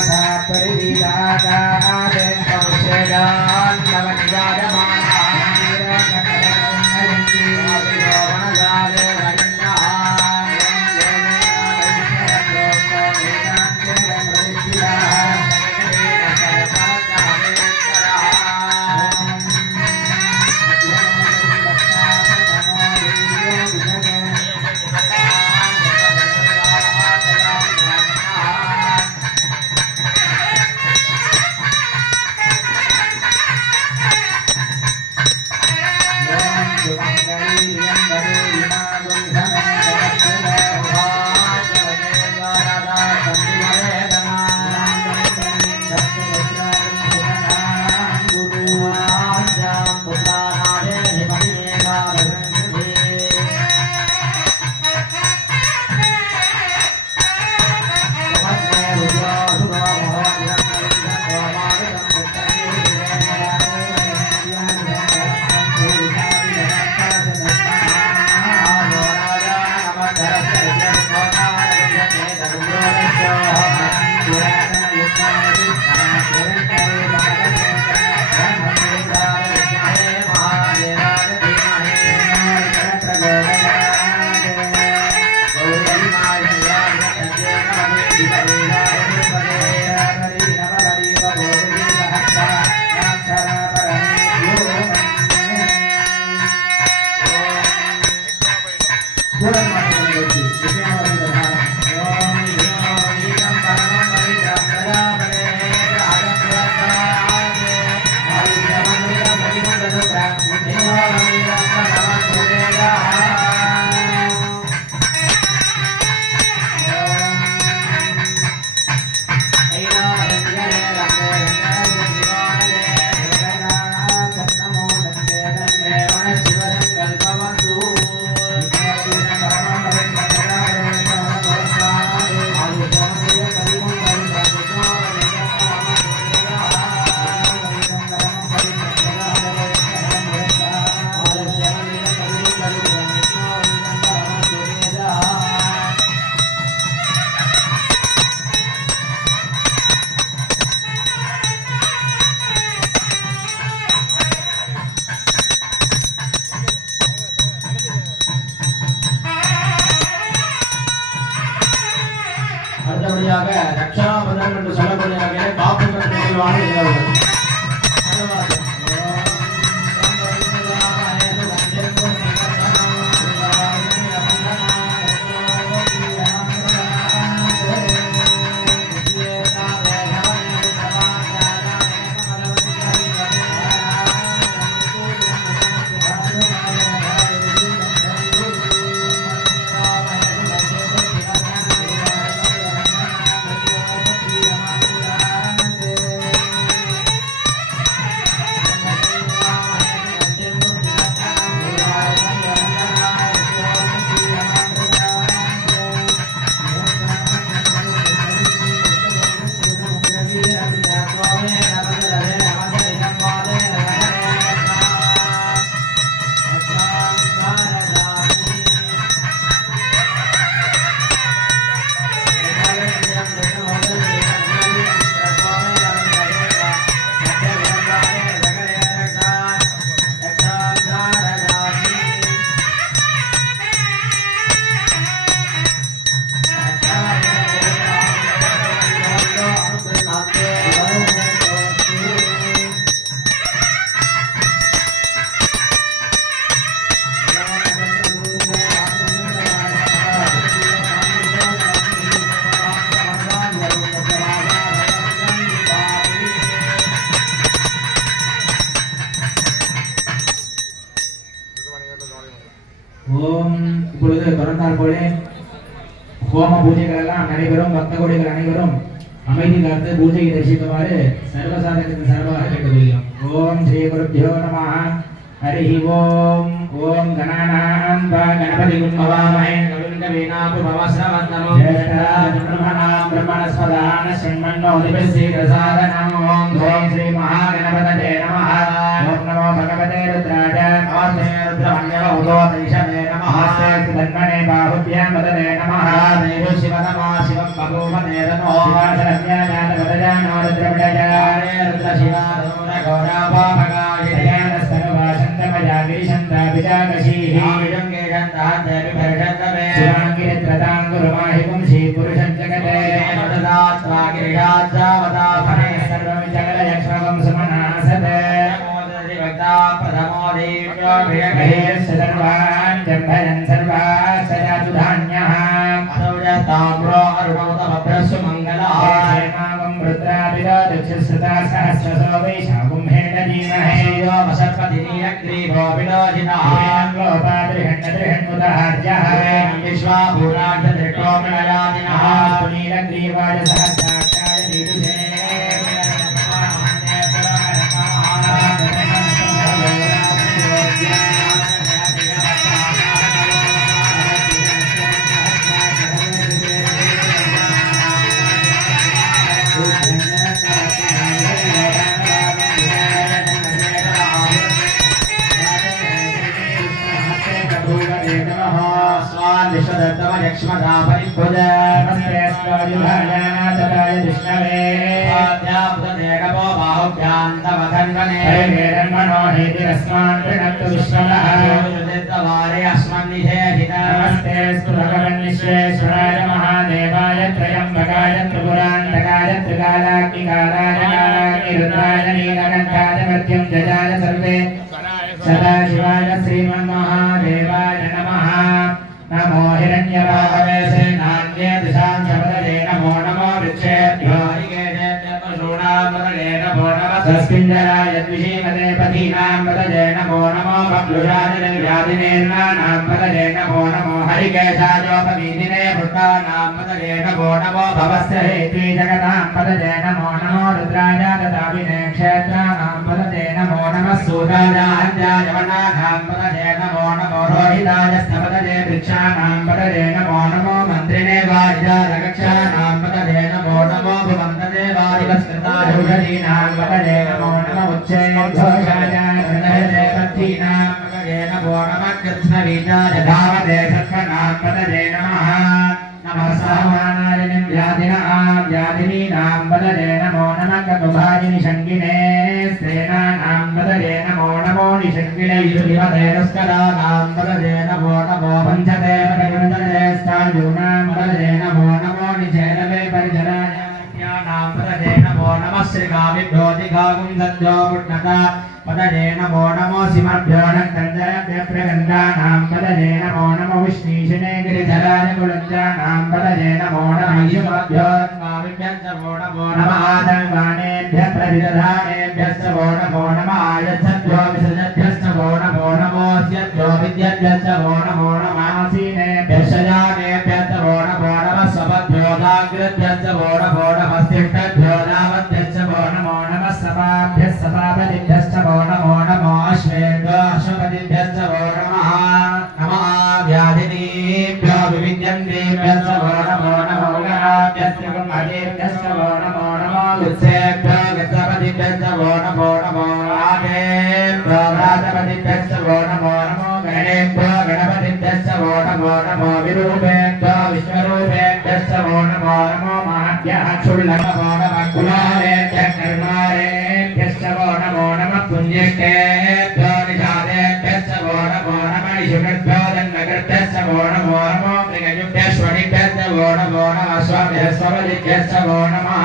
சொன்னார் போலே ஹோம பூஜைகள் எல்லாம் நடைபெறும். பக்த கோடிகள் அனைவரும் அமைதி காத்து பூஜையை தரிசிக்குமாறு சர்வசாதகத்தின் சார்பாக கேட்டுக்கொள்கிறோம். ஓம் ஸ்ரீ குருப்யோ நமः. ஹரி ஓம். ஓம் கணானாம் வா கணபதிம் பவாமஹே கவிம் கவீனாபுபவஸ்ரவந்தனோ ஜெயராஜ பிரம்மணாம் பிரம்மணஸ்பதான ஷண்மன்னோ திவசீரசாதனம். ஓம் ஸ்ரீ மகாகணபதயே நமः. ஓம் நமோ பகவதே ருத்ராஜ நமஸ்தே ருத்ரமன்யவௌதோதைஷமே நமः. நமஸ்தே தன்மனே பாஹுभ्यां வததே நமः. தேவோ சிவதமா சிவம் பகோமதேரனோ சிவாசரத்யாஜாதவதஜானோ ருத்ரவிடஜாரே ருத்ர சிவாதூர கௌரவபகாயே சர்வாசந்தமயா கிரிசந்தா விஜாகசீஹி ஆவிஜங்கே கந்தாந்தேவி பரிஷந்தமே சுராங்கிரித்ரதாங்குருமாஹிகும் ஸ்ரீ புருஷம் ஜகதே மததாத்வா கிரியாச்சாவதாபனே சர்வம் ஜகதயக்ஷ்மகம் சுமனாசதே மோததி வக்தா பிரதமோ தேவ்யோ வியகேர் சதர்வான் ஜம்பயன் சர்வா சஜாது தான்யः அதௌஜதாம்ரோ அருணோதமப்ரஸ்ஸு மங்களா ஹேமாவம் ருத்ராபிதோ தக்ஷஸ்ருதா சஹஸ்ரசோ வைஷாகும் ஹேததீமஹே யோ வசற்பதிनीयग्रीवो विलोचितः लोपाद्रिहण्णद्रिहण्मुदहार्यः विश्वाभूराढ्यदृष्टो प्रलयादिनः सुनीलग्रीवाय सहस्राक्षाय विदुषे यक्ष्मदा परिपुज नमस्ते स्वायुभायानाथकाय विष्णवे आद्यापुतदेकपो बाहुभ्यान्तमधन्वने हेरन्मनो हेतिरस्मान् प्रणक्तु विश्वनः युदित्तवारे अस्मन्निषेधिता नमस्ते स्तु भगवन्निश्वेश्वराय महादेवाय त्रयम्बकाय त्रिपुरान्तकाय त्रिकालाग्निकालाय कालाग्निरुद्राय नीलकण्ठाय मध्यं जजाय सर्वे सदाशिवाय श्रीमन्महादेवाय नमः। नमो हिरण्यराहवे सेनान्ये दिशां शपदये नमो नमो वृक्षेभ्यो हरिकेशेभ्यः पशूनां पतये नमो नमः तस्मिन्जराय द्विषीमते पथीनां पतये नमो नमो बभ्रुषाय व्याधिनेर्नानां पतये नमो नमो हरिकेशायोपवीदिने भुट्टानां पतये नमो नमो भवस्य हेत्वी जगतां पतये नमो नमो रुद्राय ददाविने क्षेत्राणां पतये नमो नमः सूराजाहत्याय वनानां पतये नमो नमो रोहिताय स्तपतये वृक्षाणां पतये नमो नमो मन्त्रिणे वारिजारगक्षाणां पतये नमो नमो भुवन्तते वारिवस्कृताय औषधीनां पतये नमो नमो उच्चैर्घोषाय हृदये पथीनां पतये नमो नमः कृत्स्नवीजाय धावते सत्त्वनां पतये नमः नमः सामानारिणीं व्याधिनीनां पतये नमो नमः ककुभाजिनि शङ्गिने स्त्रीणानां पतये नमो नमो निषङ्गिणे युधिमतेरस्कराणां पतये नमो नमो पञ्चते परिवृन्दते स्थायूनां पतये नमो नमो निचेरवे परिचराय नां पतये नमो नमः श्रीगाविभ्यो दिगागुं सद्यो पुण्यता पतये नमो नमो सिमभ्यो नक्तञ्जयभ्यः प्रगन्धानां पतये नमो नमो विष्णीशिने गिरिधराय कुलञ्जानां पतये नमो नमः युष्मभ्यो गाविभ्यः नमो नमः आतङ्गानेभ्यः प्रतिदधानेभ्यः नमो नमः आयच्छद्भ्यो विसृजद्भ्यश्च नमो नमोऽस्यद्भ्यो विद्यद्भ्यश्च नमो नमः आसीनेभ्यः शयानेभ्यः नमो नमः सपद्भ्यो दाग्रद्भ्यश्च नमो नमः स्तिष्ठद्भ्यो दावद्भ्यश्च नमो नमः सपाभ्यः सपापतिभ्यश्च नमो नमः अश्वेभ्यो अश्वपतिभ्यश्च नमः नमः व्याधिनीभ्यो विविद्यन्तेभ्यश्च नमो नमः गणाभ्यश्च कुम्भेभ्यश्च नमो नमः गुत्सेभ्यो गच्छपतिभ्यश्च नमो नमः राजेभ्यो राजपतिभ्यश्च नमो गणेभ्यो गणपतिभ्यश्च नमो विरूपेभ्यो विश्वरूपेभ्यश्च नमो महाभ्यः क्षुल्लक नमः कुलालेभ्यः कर्मालेभ्यश्च नमो नमः पुण्येभ्यो निषादेभ्यश्च नमो ईश्वरेभ्यो दण्डकृभ्यश्च नमो मृगजुभ्यश्वनिभ्यश्च नमो स्वाभ्यः स्वपतिभ्यश्च नमः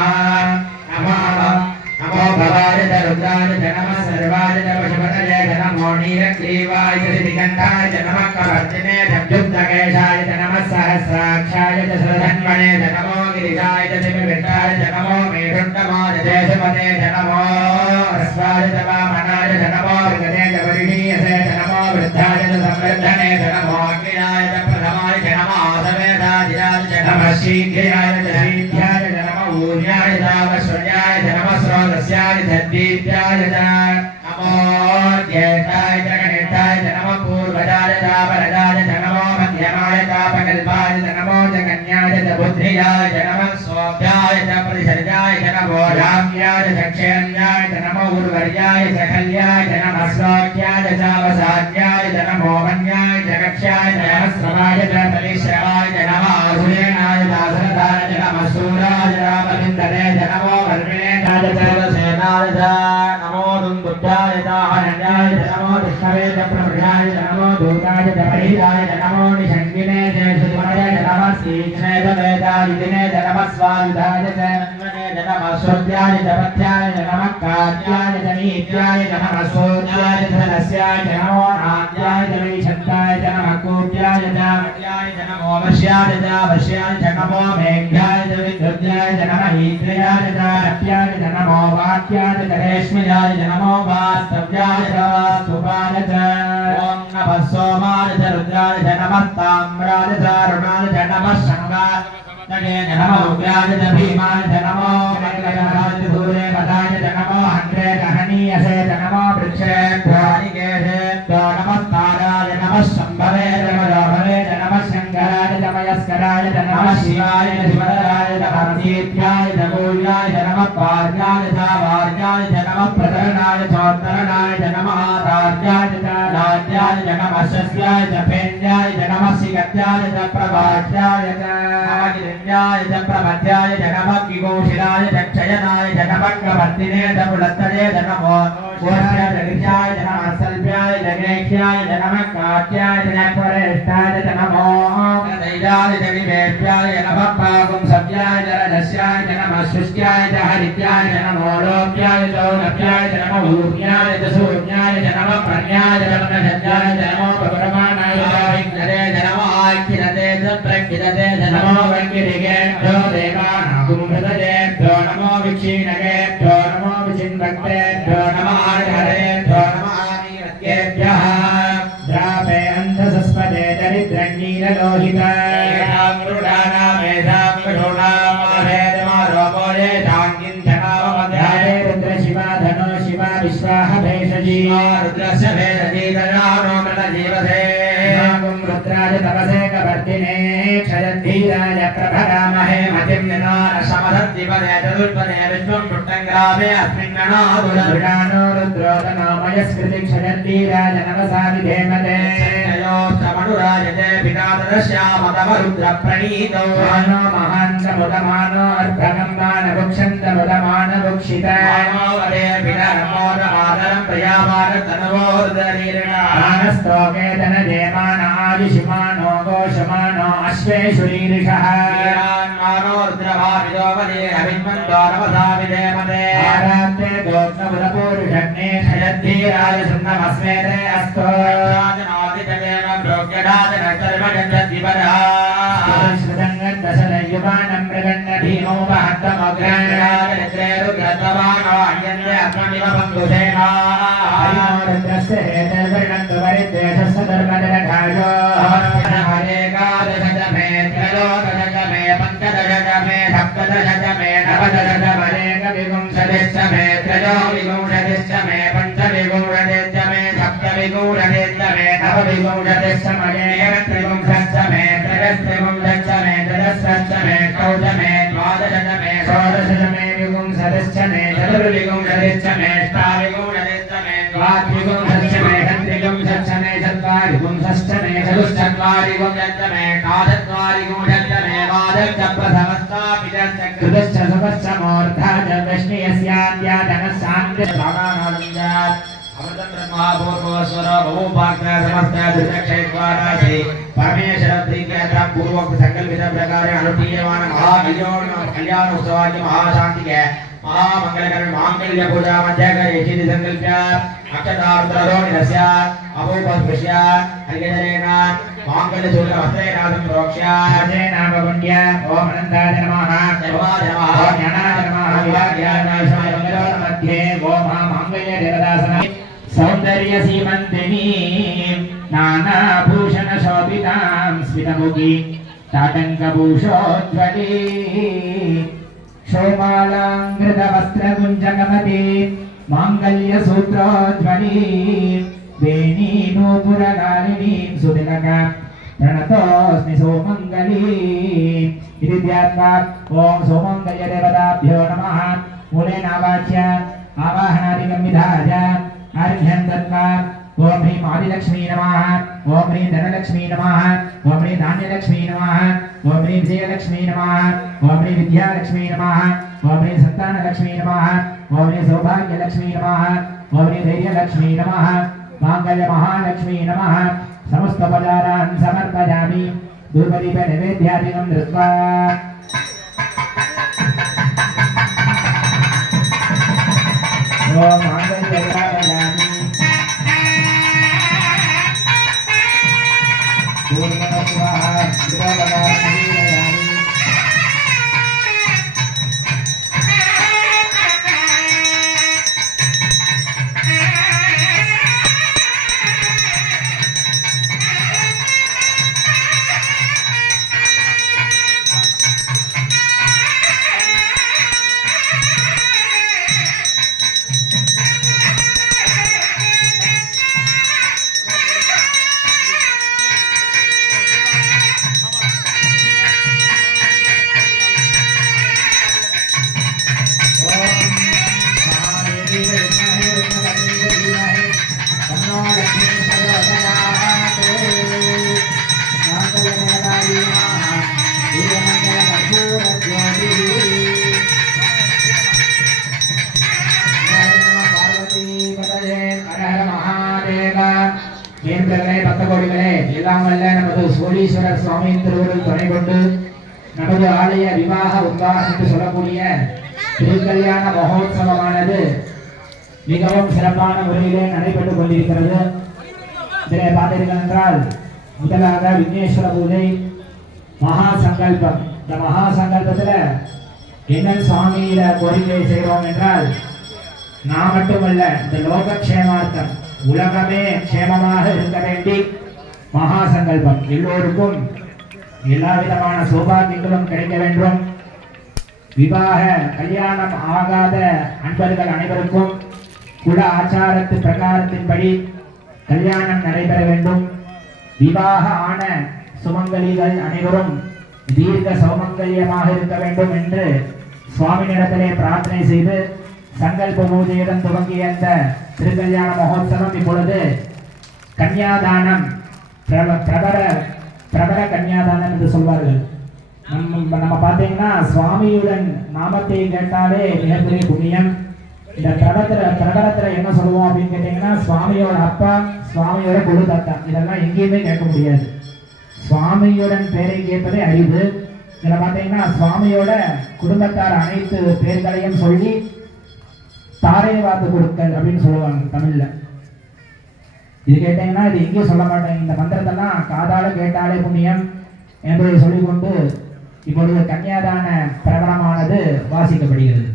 नमो भवाय च रुद्राय च नमः सर्वाय च पशुपतये च नमो नीलग्रीवाय च दिगन्धाय च नमः कवर्तिने च द्युम्नकेशाय च नमः सहस्राक्षाय च सुरधन्वने च नमो गिरिजाय च दिव्यविष्टाय च नमो मेरुण्डमाय च देशपते च नमो ह्रस्वाय च वामनाय च नमो वृगते च वरिणीयसे च नमो वृद्धाय च संवर्धने च नमो अग्नियाय च प्रथमाय च नमः शीघ्राय च शीघ्राय च नमः ऊर्याय च वश्वर्याय च नमः स्रोतस्याय च दीप्याय च नमो ज्येष्ठाय च कनिष्ठाय च नमः पूर्वजाय च परजाय च नमो मध्यमाय च प्रकल्पाय च नमो च कन्याय च बुद्धियाय च नमः सोऽभ्याय च परिसर्याय च नमो राम्याय च क्षेण्याय च नमो उर्वर्याय च खल्याय च नमः श्लोक्याय च वसान्याय च नमो मन्याय च कक्ष्याय च नमः श्रवाय च बलिश्रवाय च नमः आसुरेणाय च आसनदाय च नमः सूराय च रामविन्दने च नमो वर्मिणेनाय च सेनाय च नमो दुन्दुभ्याय च हरण्याय च नमो विष्णवे च प्रभृणाय च नमो दूताय च महिराय च नमो निषङ्गिने च सुधमाय च नमः श्रीकृष्णे च वेदायुधिने च नमः स्वायुधाय च नन्मने च नमः श्रुत्याय च पथ्याय च नमः कार्याय च नीत्याय च नमः सूर्याय च धनस्याय च नमो नाद्याय च वैशन्ताय च नमः कूप्याय च मद्याय च नमो वश्याय च वश्याय च नमो मेघ्याय च विद्युत्याय च नमः ईन्द्रियाय च रप्याय च नमो वाक्याय च रेश्म्याय च नमो वास्तव्याय च वास्तुपाय च ॐ नमः सोमाय च रुद्राय च नमः ताम्राय च अरुणाय च नमः शङ्गाय च नमो उग्राय च भीमाय च नमो मङ्गलाय च धूरे पदाय च नमो हन्त्रे च हनीयसे च नमो वृक्षेभ्यो हनिकेशेभ्यो नमः ताराय नमः शम्भवे च मनोहरे च नमः शङ्कराय च मयस्कराय च नमः शिवाय च शिवराय च हरसीत्याय च गौर्याय च नमः पार्याय च वार्याय च नमः प्रतरणाय चोत्तरणाय च नमः आधार्याय च नाद्याय च नमः शस्याय च फेन्द्याय च नमः शिखत्याय च प्रभाष्याय च गिरिन्द्याय च प्रमथ्याय च नमः किघोषिराय च क्षयनाय च नमः कवर्तिने च पुलत्तरे च नमो गोष्ठाय च गिर्याय च नमः सल्प्याय च गेक्ष्याय च नमः काट्याय च नक्वरेष्ठाय च नमो तैलाय च निवेद्याय च नमः पागुंसव्याय च रजस्याय च नमः शुष्क्याय च हरित्याय च नमो लोप्याय च औनप्याय च नमः ऊर्ण्याय च शून्याय च नमः प्रज्ञाय च ब्रह्मशब्दाय च नमो प्रप्रमाणाय च विघ्नरे च नमः आख्यते च प्रक्षिते च नमो वङ्किरिकेभ्यो देवानागुंहृतयेभ्यो नमो विक्षीणकेभ्यो नमो विचिन्वक्तेभ्यो नमः हरिहरेभ्यो नमः आनीरत्येभ्यः द्रापे अन्धसस्पदे दरिद्रङ्गीरलोहिताङ्गृढानामेधाङ्गृढोणामभेदमारोपोये धाङ्गिन्धनामध्याये रुद्रशिवा धनो शिवा विश्वाह भेषजी रुद्रस्य भेषजी धनानो मृतजीवसे नागुं रुद्राय तपसे कवर्तिने क्षयद्धीराय प्रभरामहे मतिं निनान समधद्दिपदे चतुर्पदे विश्वं पुट्टङ्ग्रामे अस्मिन्ननादुरविडानो रुद्रोदनामयस्कृति क्षयद्धीराय नमसा विधेमते मणुराय ते पितादश्यामतमरुद्रप्रणीतो मानो महान्तमुदमानो अर्भगम्बानभुक्षन्तमुदमानभुक्षितानो वदे पितरमोदमादरं प्रियामानतनवोर्दरीर्णानस्तोके धनदेमान आदिशिमानो घोषमानो अश्वेषु रीरिषः मानो रुद्रभाविदो वदे अभिन्मन्तो नमसा विधेमते आरात्ते गोत्नमुदपूरुषग्ने क्षयद्धीराय सुन्दमस्मेते अस्तो पूर्वोक्त संकल्पित प्रकार अनुष्ठीयमान कल्याण उत्सवाची महाशांति के महामंगलकरण मांगल्य पूजा मध्य करे चिति संकल्प्य अक्षतारुद्रोणिस्य अभूपस्पृश्य हरिकेशरेण मांगल्य सूत्र वस्त्रेण संप्रोक्ष्य अजेन भवन्त्य ओम अनन्ताय नमः सर्वाय नमः ओम ज्ञानाय नमः विभाग्याय मंगलोर मध्ये ओम मांगल्य देवदासन सौंदर्य सीमंतिनी नाना भूषण शोभितां स्मितमुखी ताटङ्कभूषोज्ज्वली शोभालाङ्कृतवस्त्रकुञ्जगमती माङ्गल्यसूत्रोज्ज्वली वेणीनूपुरगालिनीं सुतिलक प्रणतोऽस्मि सोमङ्गली इति ध्यात्वा ॐ सोमङ्गल्यदेवताभ्यो नमः मूलेनावाच्य आवाहनादिकं विधाय अर्घ्यं दत्त्वा ॐ ह्रीं आदिलक्ष्मी नमः ॐ ह्रीं धनलक्ष्मी नमः ॐ ह्रीं धान्यलक्ष्मी नमः ॐ ह्रीं विजयलक्ष्मी नमः ॐ ह्रीं विद्यालक्ष्मी नमः ॐ ह्रीं सन्तानलक्ष्मी नमः ॐ ह्रीं सौभाग्यलक्ष्मी नमः ॐ ह्रीं धैर्यलक्ष्मी नमः माङ्गल्यमहालक्ष्मी नमः समस्तोपचारान् समर्पयामि धूपदीपनैवेद्यादिकं धृत्वा ॐ माङ्गल्यदापयामि சோழீஸ்வரர் சுவாமி திருவருள் துணை கொண்டு நமது ஆலய விவாக உத்வாகம் என்று சொல்லக்கூடிய திருக்கல்யாண மகோத்சவமானது மிகவும் சிறப்பான முறையிலே நடைபெற்றுக் கொண்டிருக்கிறது. இதிலே பார்த்தீர்கள் என்றால் முதலாக விக்னேஸ்வர பூஜை மகா சங்கல்பம். இந்த மகா சங்கல்பத்தில் என்ன சுவாமியில கோரிக்கை செய்கிறோம் என்றால் நான் மட்டுமல்ல இந்த லோகக்ஷேமார்த்தம் உலகமே க்ஷேமமாக இருக்க வேண்டி மகா சங்கல்பம் எல்லோருக்கும் எல்லா விதமான சௌபாகியங்களும் கிடைக்க வேண்டும். விவாக கல்யாணம் ஆகாத அன்பர்கள் அனைவருக்கும் குல ஆச்சாரத்து பிரகாரத்தின்படி கல்யாணம் நடைபெற வேண்டும். விவாக ஆன சுமங்கலிகள் அனைவரும் தீர்க்க சௌமங்கல்யமாக இருக்க வேண்டும் என்று சுவாமியிடத்திலே பிரார்த்தனை செய்து சங்கல்ப பூஜையுடன் துவங்கிய இந்த திருக்கல்யாண மகோத்சவம் இப்பொழுது கன்யாதானம் பிரபல கன்யாதானம் என்று சொல்வார்கள். நம்ம பார்த்தீங்கன்னா சுவாமியுடன் நாமத்தை கேட்டாலே மிகப்பெரிய புண்ணியம். இந்த பிரபலத்துல என்ன சொல்லுவோம் அப்படின்னு கேட்டீங்கன்னா சுவாமியோட அப்பா, சுவாமியோட குரு தாத்தா, இதெல்லாம் எங்கேயுமே கேட்க முடியாது. சுவாமியுடன் பேரை கேட்பதே அறிவு. இதுல பார்த்தீங்கன்னா சுவாமியோட குடும்பத்தார் அனைத்து பேர்களையும் சொல்லி தாரை வாத்து கொடுத்தல் அப்படின்னு சொல்லுவாங்க தமிழ்ல. இது கேட்டீங்கன்னா இது எங்கேயும் சொல்ல மாட்டாங்க. இந்த மந்திரத்தெல்லாம் காதால கேட்டாலே புண்ணியம் என்பதை சொல்லிக்கொண்டு இப்பொழுது கன்யாதான பிரகடனமானது வாசிக்கப்படுகிறது.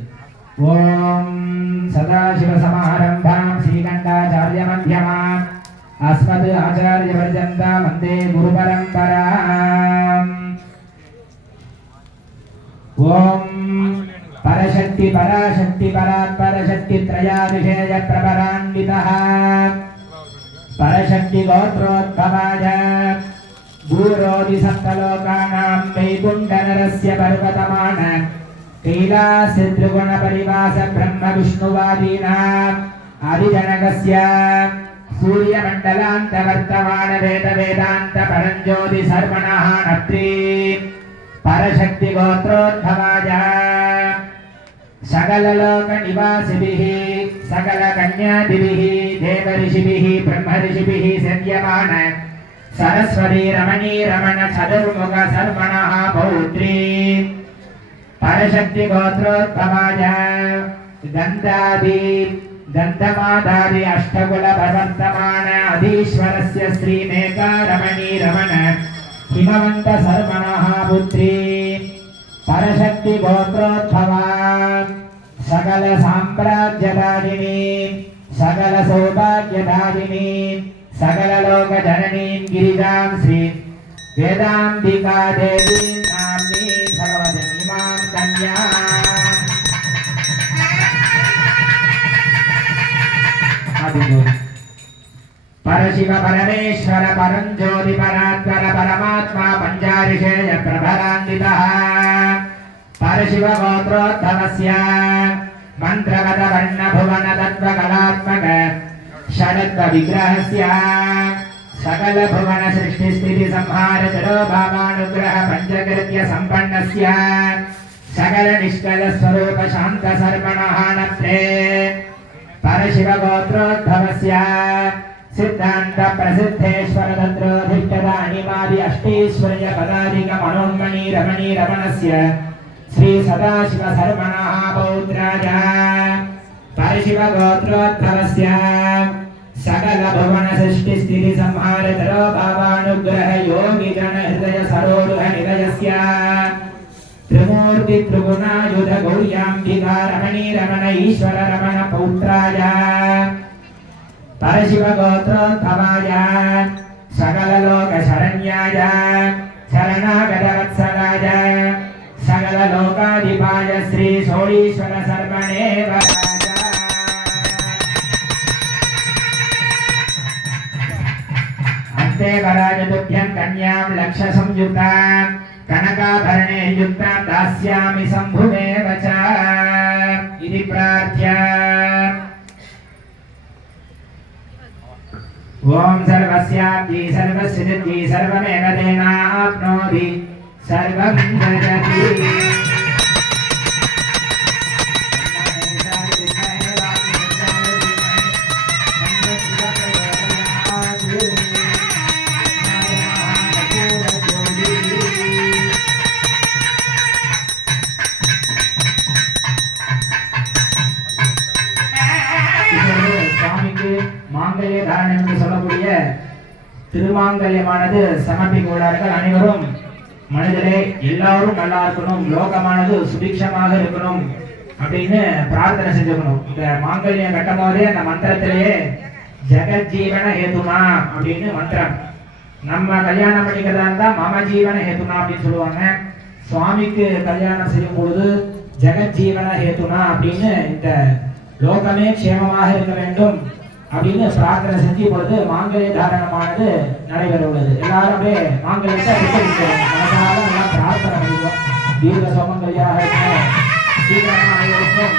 ஓம் சதாசிவ சமாரம்பாம் ஸ்ரீகண்டாச்சாரிய மத்தியமாம் அஸ்மத் ஆச்சாரிய பர்யந்தா வந்தே குரு பரம்பராம். ஓம் பரசக்தி பராசக்தி பராத்பரசக்தி த்ரயாதிசேய பிரபரான்விதः பரசக்தி கோத்ரோத்பவாய பூரோதி சப்தலோகானாம் வைகுண்டநரஸ்ய பர்வதமான கைலாச த்ரிகுண பரிவாச பிரம்ம விஷ்ணுவாதீனாம் ஆதிஜனகஸ்ய சூரியமண்டலாந்த வர்த்தமான வேத வேதாந்த பரஞ்சோதி சர்வணः நத்ரி பரசக்தி கோத்ரோத்பவாய सकल लोक निवासिभिः सकल कन्यादिभिः देव ऋषिभिः ब्रह्म ऋषिभिः सेव्यमान सरस्वती रमणी रमण चतुर्मुख सर्वणः पौत्री परशक्ति गोत्रोद्भवाय गन्धादि गन्धमादादि अष्टकुल प्रवर्तमान अधीश्वरस्य श्रीमेका रमणी रमण हिमवन्त सर्वणः पुत्री परशक्ति गोत्रोद्भवा सकल साम्राज्यदायिनी सकल सौभाग्यदायिनी सकल लोक जननी गिरिजां श्री वेदांबिका देवी नाम्नी सर्वजनीमां कन्या परशिव परमेश्वर परं ज्योति परात्पर परमात्मा पंचारिषेय प्रभरान्वितः परशिव गोत्रोद्भवस्य मंत्रगत वर्ण भुवन तत्व कलात्मक षडत्व विग्रहस्य सकल भुवन सृष्टि स्थिति संहार जडोभावानुग्रह पंचकृत्य संपन्नस्य सकल निष्कल स्वरूप शांत सर्वणः नत्रे परशिव गोत्रोद्भवस्य सिद्धांत प्रसिद्धेश्वर तत्रोधिष्ठता अनिमादि अष्टैश्वर्य पदाधिक मनोन्मणि रमणी रमणस्य श्री सदाशिव सर्वणः पौत्राय परशिव गोत्रोद्भवस्य सकल भुवन सृष्टि स्थिति संहार तरो भावानुग्रह योगी जन हृदय सरोरुह निलयस्य त्रिमूर्ति त्रिगुणायुध गौर्याम्बिका रमणी रमण ईश्वर रमण पौत्राय परशिव गोत्रोद्भवाय सकल लोक शरण्याय शरणागत वत्सलाय सकल लोकाधिपाय श्री सोडीश्वर सर्वणे अन्ते वराजतुभ्यं कन्यां लक्ष संयुक्तां कनकाभरणे युक्तां दास्यामि शम्भुमेव च इति प्रार्थ्य ओम सर्वस्याप्ति सर्वसिद्धि सर्वमेव तेनाप्नोति सर्वं जगति மாங்கல்ய தாரணம் என்று சொல்லக்கூடிய திருமாங்கல்யமானது சமர்ப்பிக்கிறார்கள். அனைவரும் மனிதரே எல்லாரும் நல்லா இருக்கணும், லோகமானது சுபிக்ஷமாக இருக்கணும் அப்படின்னு பிரார்த்தனை செஞ்சுக்கணும். இந்த மாங்கல்யம் கட்டும் போதே அந்த மந்திரத்திலேயே ஜெகஜீவன ஹேதுனா அப்படின்னு மந்திரம். நம்ம கல்யாணம் பண்ணிக்கிறதா இருந்தா மம ஜீவன ஹேதுனா அப்படின்னு சொல்லுவாங்க. சுவாமிக்கு கல்யாணம் செய்யும் பொழுது ஜெகஜீவன ஹேதுனா அப்படின்னு இந்த லோகமே க்ஷேமமாக இருக்க வேண்டும் அப்படின்னு பிரார்த்தனை செஞ்சு பொழுது மாங்கல்ய தாரணமானது நடைபெற உள்ளது. எல்லாருமே மாங்கல்யத்தை மனதால பிரார்த்தனை பண்ணுவோம். தீர்க்க சோமங்கல்யாக இருக்கும், சீக்கிரமாக இருக்கும்,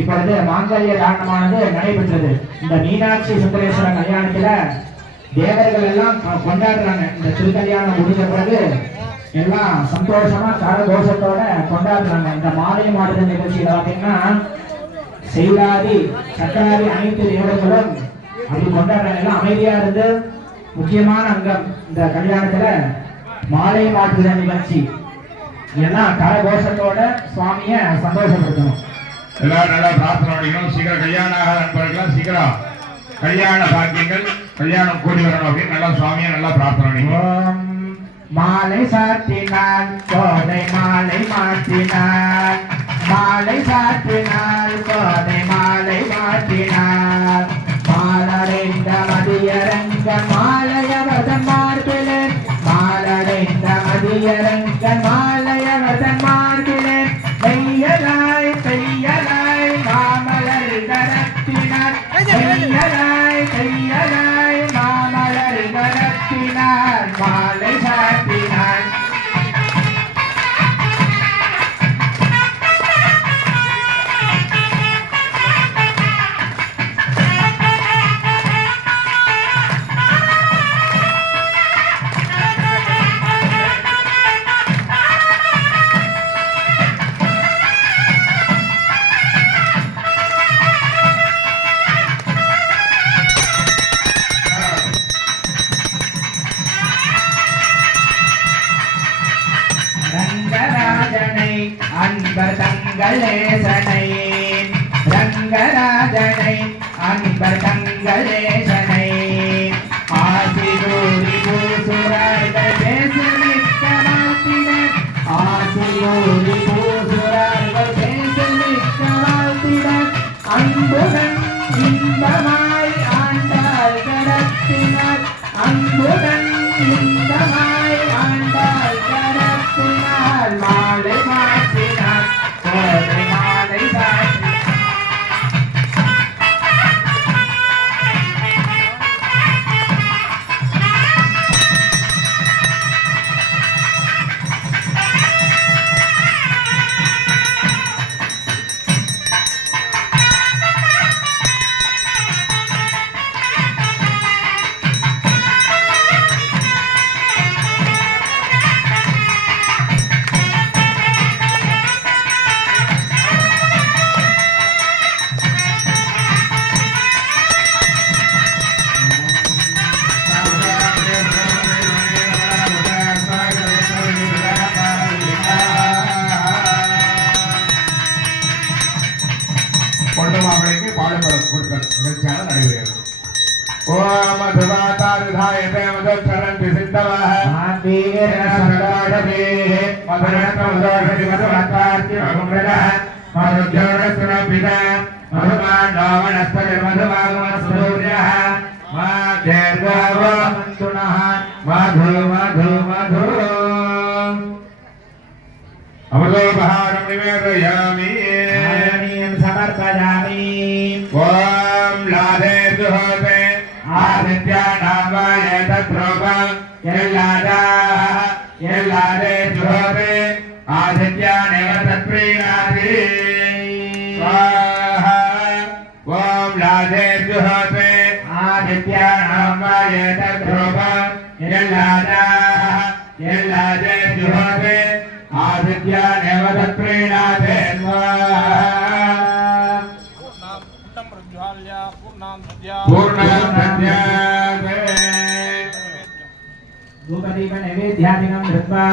இப்பொழுது மாங்கல்ய தாரணமானது நடைபெற்றது. இந்த மீனாட்சி சுந்தரேஸ்வரர் கல்யாணத்துல தேவர்கள் எல்லாம் கொண்டாடுறாங்க. இந்த திருக்கல்யாணம் முடிஞ்ச பிறகு எல்லாம் சந்தோஷமா கரகோஷத்தோட கொண்டாடுறாங்க. இந்த மாலை மாடுதல் நிகழ்ச்சியில பாத்தீங்கன்னா செய்தாதி சக்கராதி அனைத்து தேவர்களும் அப்படி கொண்டாடுறாங்க. எல்லாம் அமைதியா இருந்து முக்கியமான அங்கம் இந்த கல்யாணத்துல மாலை மாற்றுதல் நிகழ்ச்சி எல்லாம் கரகோஷத்தோட சுவாமிய சந்தோஷப்படுத்தணும். எல்லாரும் நல்லா பிரார்த்தனை பண்ணிக்கணும். சீக்கிரம் கல்யாணம் ஆகாத நண்பர்கள்லாம் சீக்கிரம் கல்யாண பாக்கியங்கள் கல்யாணம் கூடி வரணும் அப்படின்னு நல்லா சுவாமியை நல்லா பிரார்த்தனை பண்ணிக்கணும். மாலை சாத்தினால் கோதை மாலை மாற்றினார், மாலை சாத்தினால் கோதை மாலை மாற்றினார், மாலடைந்த மதியரங்க மாலையவதன் மார்பிலே, மாலடைந்த மதியரங்க மாலையவதன் மார்பிலே, தையலாய் தையலாய் மாமலர் கரத்தினார், தையலாய் தையலாய் மாமலர் கரத்தினார், மாலை சாத்தினார். ரங்கராஜனை அன்பர் தங்களேசனை, ரங்கராஜனை அன்பர் தங்களேசனை, ஆசிரூரி பூசுரார்கள் பேசுமிக்க வாழ்த்தினர், ஆசிரூரி பூசுரார்கள் பேசுமிக்க வாழ்த்தினர், அன்புடன் இன்பமாய் ஆண்டாள் கடத்தினர், அன்புடன் இன்பமாய் ஆண்டாள் கடத்தினார், மாலை மாற்றினார் கோதை மாலை சாற்றினார். பொண்ணு மாப்பிளைக்கு பாடுபடம் கொடுத்தல் நிகழ்ச்சியாக நடைபெறுகிறது. ஓம் மதுவாதாரிதாயதே மதுச்சரந்தி சித்தவः மாதீரசந்தாடவே மதுரத்னமதோஷதி மதுவத்தார்த்தி மகும்ரதः மதுஜோரஸ்வரபிதா மதுமாண்டவனஸ்பதிர்மதுவாகமஸ்தூர்யः மாதேர்காவமந்துனः மது மது மது அமதோபஹாரம் நிவேதயாமி समर्पयामि। ओम लाधे दुहोते आदित्यानामाय तद्रूपं यल्लादे दुहोते आदित्यानेव तत्प्रीणाति स्वाहा। ओम लाधे दुहोते आदित्यानामाय तद्रूपं यल्लादे दुहोते आदित्यानेव तत्प्रीणाति स्वाहा। धूपदीप नैवेद्यादिकं धृत्वा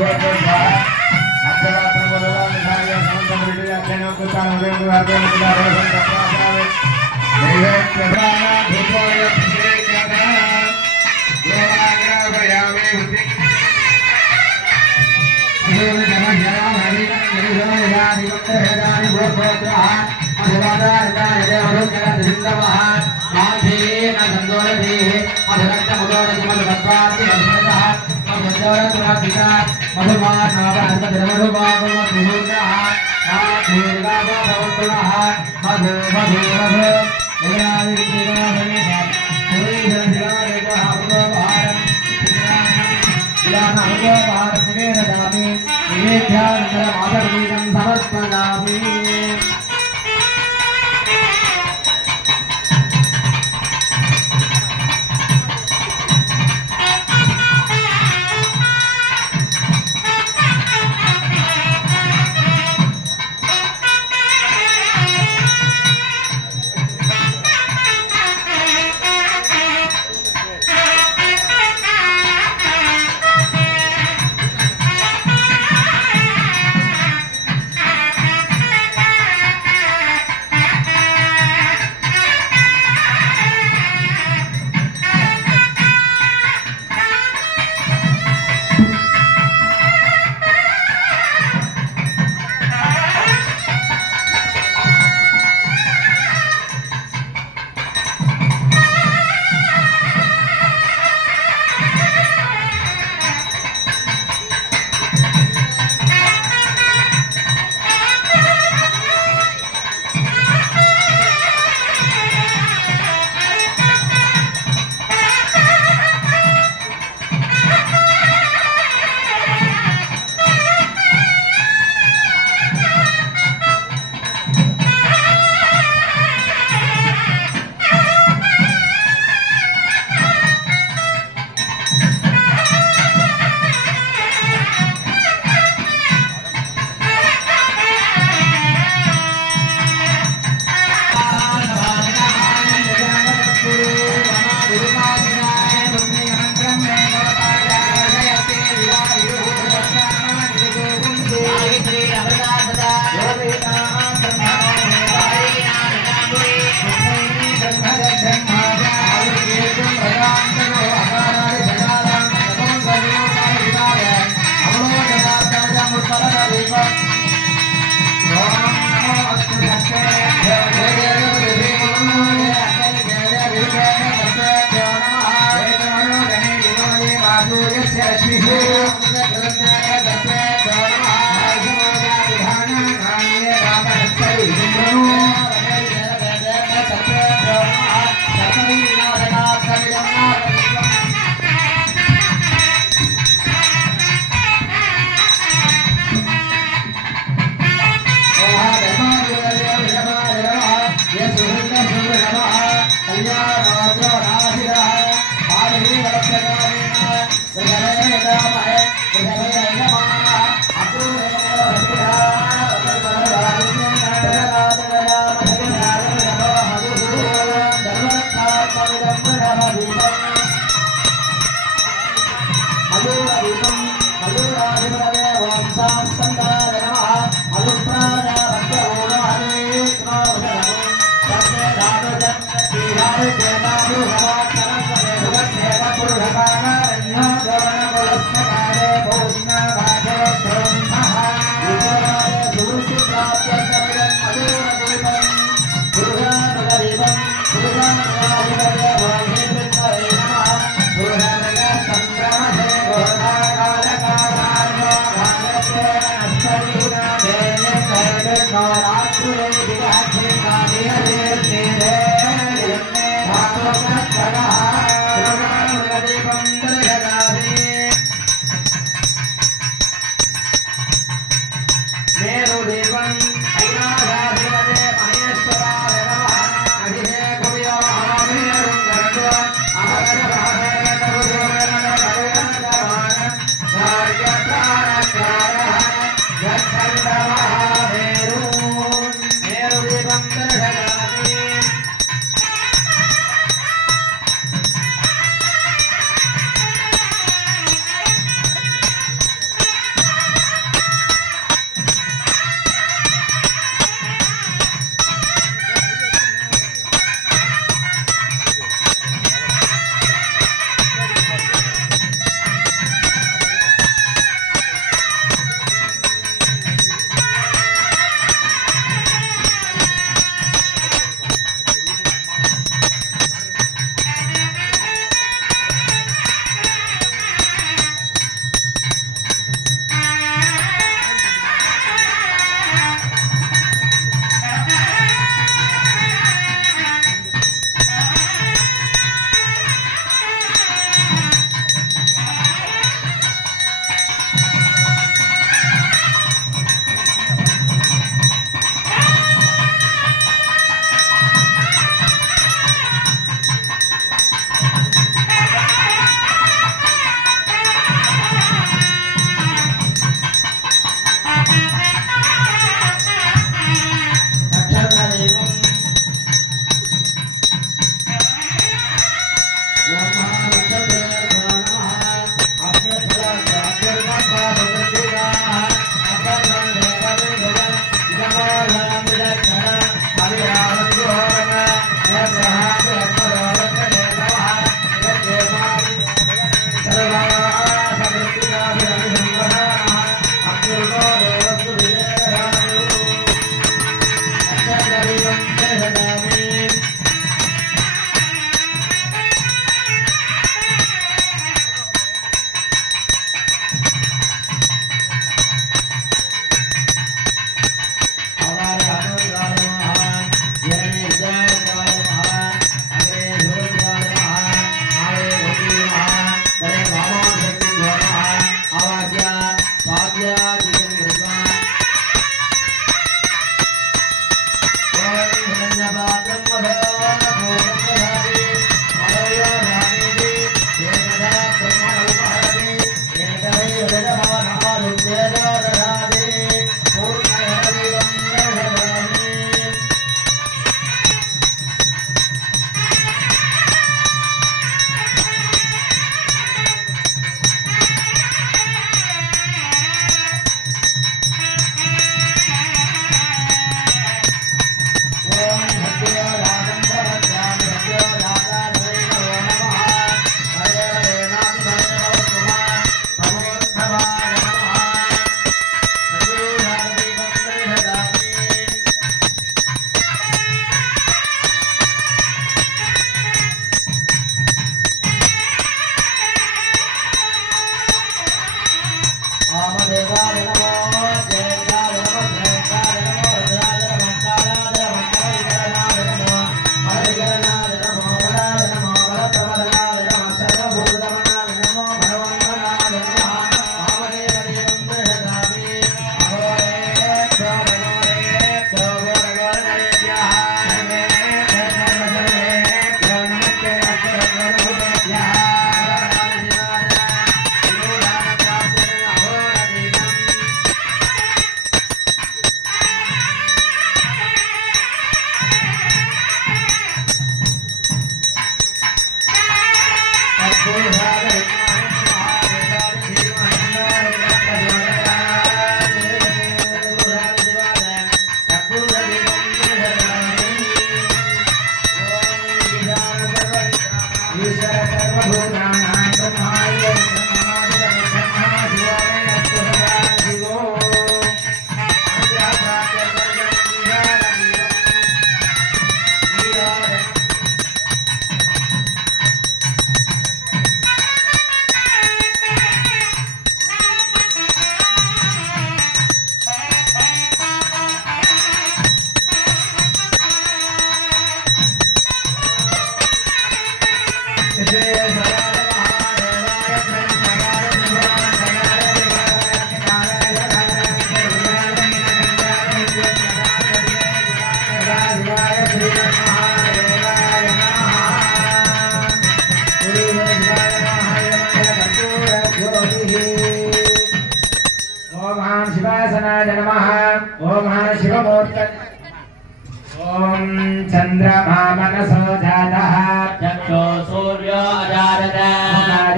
Bye. సమర్పయామి.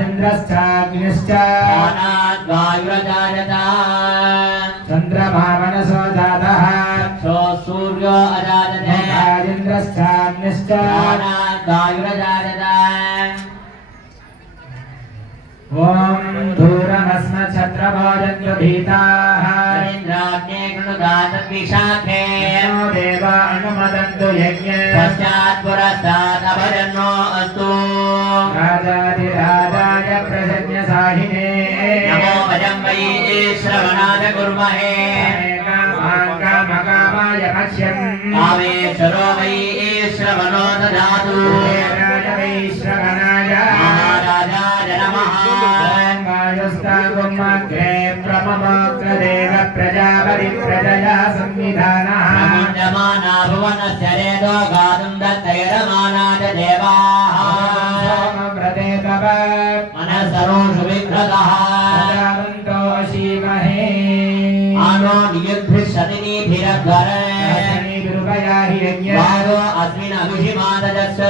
इन्द्रश्चाग्निश्च वायुरजायता चन्द्रमा मनसो जातः सूर्यो अजायते इन्द्रश्चाग्निश्च वायुरजायता ॐ दूरमस्मच्छत्रभोजन्तु भीताः इन्द्राग्ने कृणुदातद्विशाखे देवा अनुमदन्तु यज्ञे पश्चात् पुरस्तात् अपजन्नो अस्तु राजाधिराजाय प्रसन्यसाहिने नमो वयं वै श्रवणाय कुर्महे कामकामाय पश्यन् कामेश्वरो वै श्रवणो ददातु वै श्रवणाय महाराजाय नमः वायुस्तागुमग्रे प्रममोग्रदेव प्रजापति प्रजया संविधानः प्रमुञ्जमाना भुवनस्य रेदो गातुं दत्तैरमानाय देवाः व्रते तव मनसरोषु विघ्रतः प्रजावन्तो अशीमहे आनो नियुद्धिशतिनिधिरघरे वारो अस्मिन् अभिषिमादजस्य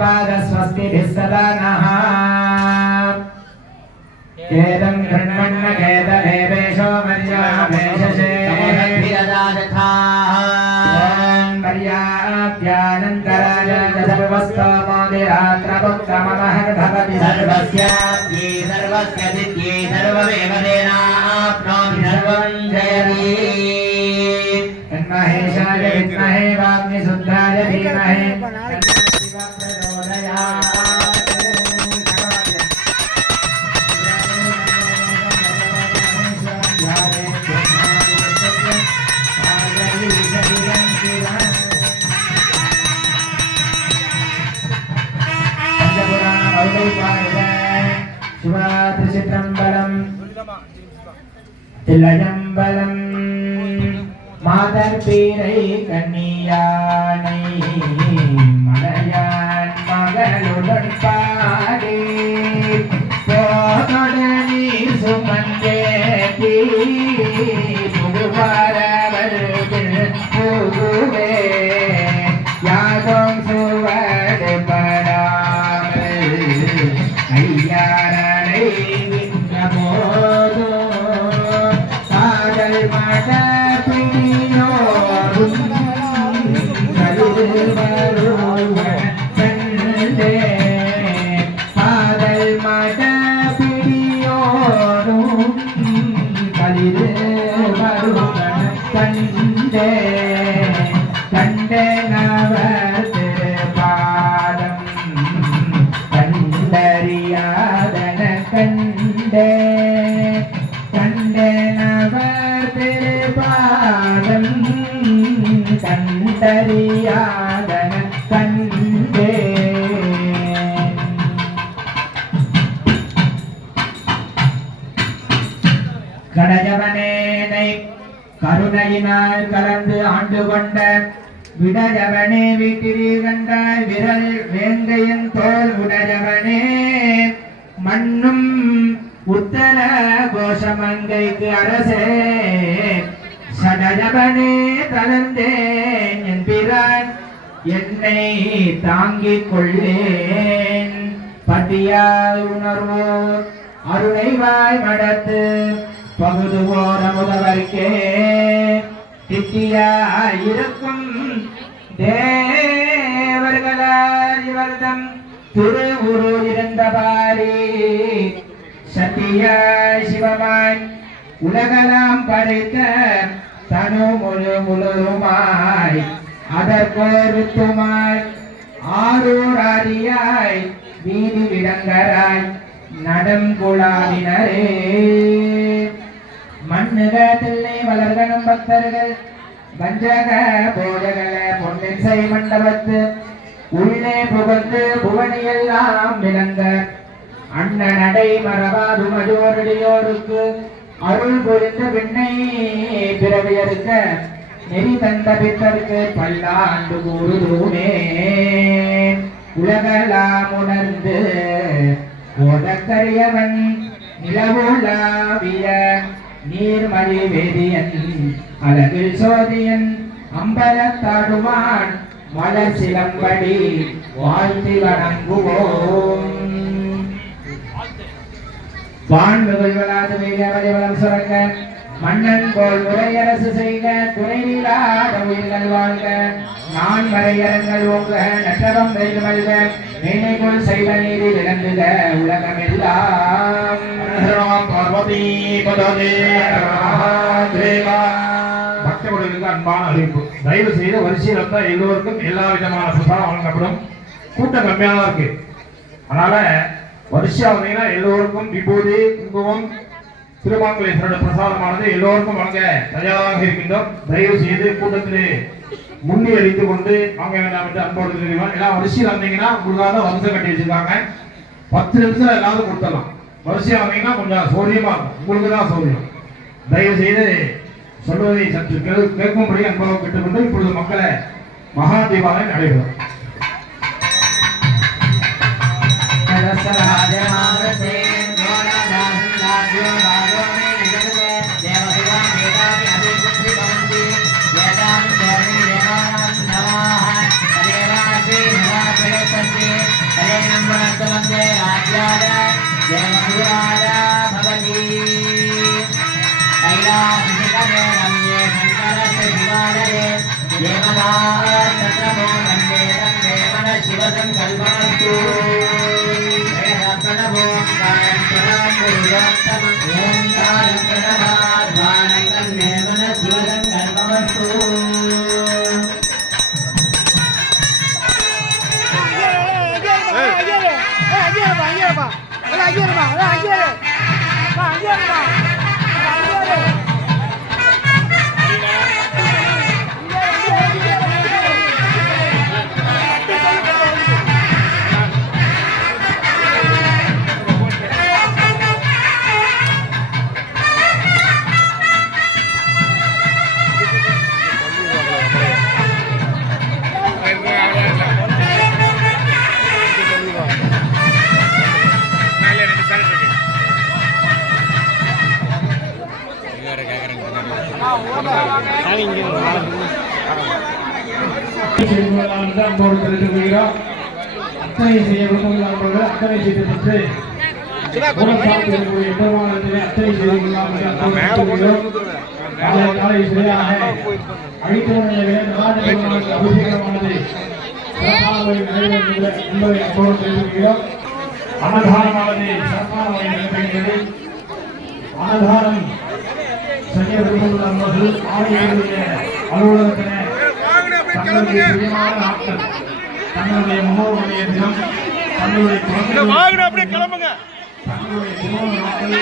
पादस्वस्तिभिः सदा नः केदं कृण्वन्न केदभेवेशो मर्याभेषसे पर्याप्यानन्तराय सर्वस्तमोदिरात्रपुत्रममः भवति सर्वस्याप्ये सर्वस्य सिद्ध्ये सर्वमेव तेनाप्नोति सर्वं जयति तन्महेशाय विद्महे वाग्मिशुद्धाय धीमहि तन्नः शिवात्रिचित्रम्बलम् तिलजम्बलम् मातर्पीरै कन्यानै मलयान् मगलुडन् पाडे पोतोडनी सुमन्देति पुगुवारवल्गिन् पुगुवे यादों सुवड पडामल ஐயாரனை விண்ணபோதோ காதல் மட பிடியோரும் கண்டே காதல் மட பிடியோரும் கலிது வருவன கண்டே கண்டே நவர் பாதம் கண்டறியாதன கண்டே கண்டனவர் திருபாதம் கண்டறியாதன கண்டே கடஜவனேனை கருணையினால் கலந்து ஆண்டு கொண்ட விடஜவனே வீட்டிற்கண்டாய் விரல் வேங்கையின் தோல் உடஜவனே மண்ணும் உத்தர கோஷமங்கைக்கு அரசே சடஜவனே தளர்ந்தேன் என்பிரான் என்னை தாங்கிக் கொள்ளேன் பட்டியாய் உணர்வோர் அருணைவாய் மடத்து பகுதுவோர் அமுதவர்க்கே திட்டியாயிருக்கும் தேவர்களார் இவர்தம் திருவுரு இருந்தபாரி சத்தியாய் சிவமாய் உலகலாம் படைத்த தனு முழுமாய் அதற்கோர் வித்துமாய் ஆரூராதியாய் வீதி விடங்கராய் நடம் குழாவினரே மண்ணுக தில்லை வளர்கணும் பக்தர்கள் வஞ்சக போஜகல பொன்னிசை மண்டபத்து உள்ளே புகழ்ந்து புவனியெல்லாம் விளங்க அண்ணனடை மரபாது மஜோரடியோருக்கு அருள் புரிந்த விண்ணை பிறவியறுக்க நெறி தந்த பித்தருக்கு பல்லாண்டு கூறுதுமே உலகலாம் உணர்ந்து ஓதக்கரியவன் நிலவுலாவிய நீர்மலி வேதியன் அழகில் சோதியன் அம்பலத்தாடுவான் மலர் சிலம்படி வாழ்த்தி வணங்குவோம். வான்முகழ்வலாது மிக வலிவலம் சுரக்க மன்னன் போல் முறையரசு செய்க துணையிலாத உயிர்கள் வாழ்க நான் மறையரங்கள் ஓங்க நற்றவம் வெல்க மல்க மேனைக்குள் செய்வ நீதி விளங்குக உலகமெல்லாம் பார்வதி பதவே பக்தர்களுக்கு அன்பான அறிவிப்பு. தயவு செய்து வரிசையில் வந்தா எல்லோருக்கும் எல்லா விதமான பிரசாதம் வழங்கப்படும். கூட்டம் கம்மியாக தான் இருக்கு. அதனால வரிசையா வந்தீங்கன்னா எல்லோருக்கும் விபூதி குங்குமம் திருமாங்கலேஸ்வரோட பிரசாதமானது எல்லோருக்கும் வழங்க தயாராக இருக்கின்றோம். தயவு செய்து கூட்டத்திலே முன்னி அடித்து கொண்டு வாங்க வேண்டாம் என்று அன்போடு தெரிவிக்கிறோம். எல்லாம் வரிசையில் வந்தீங்கன்னா உங்களுக்காக வரிசை கட்டி வச்சிருக்காங்க. 10 நிமிஷம் எல்லாரும் கொடுத்துடலாம். வரிசையா வந்தீங்கன்னா கொஞ்சம் சௌரியமா இருக்கும். உங்களுக்கு தான் சௌரியம். தயவு செய்து சொல்வதை சற்று கேட்கும்படி அன்பாக கேட்டுக்கொண்டு இப்பொழுது மக்களை மகா தீபாவளி நடைபெறும். அத்தனை செய்ய விரும்புகிறார்கள். அத்தனை செய்து பெற்று அத்தனை செய்திருக்கலாம். காலை சரியாக அழித்து அபிஷேகமானது என்பதை தெரிவிக்கிறோம். அன்னதானமானது சிறப்பான நடைபெறுகிறது. அன்னதானம் செய்ய விரும்புகிற நண்பர்கள் ஆலயங்களுடைய அலுவலகத்தின தங்களுடைய பிரியமான நாட்கள், தங்களுடைய முன்னோர்களுடைய தினம், தங்களுடைய திருமண நாட்கள்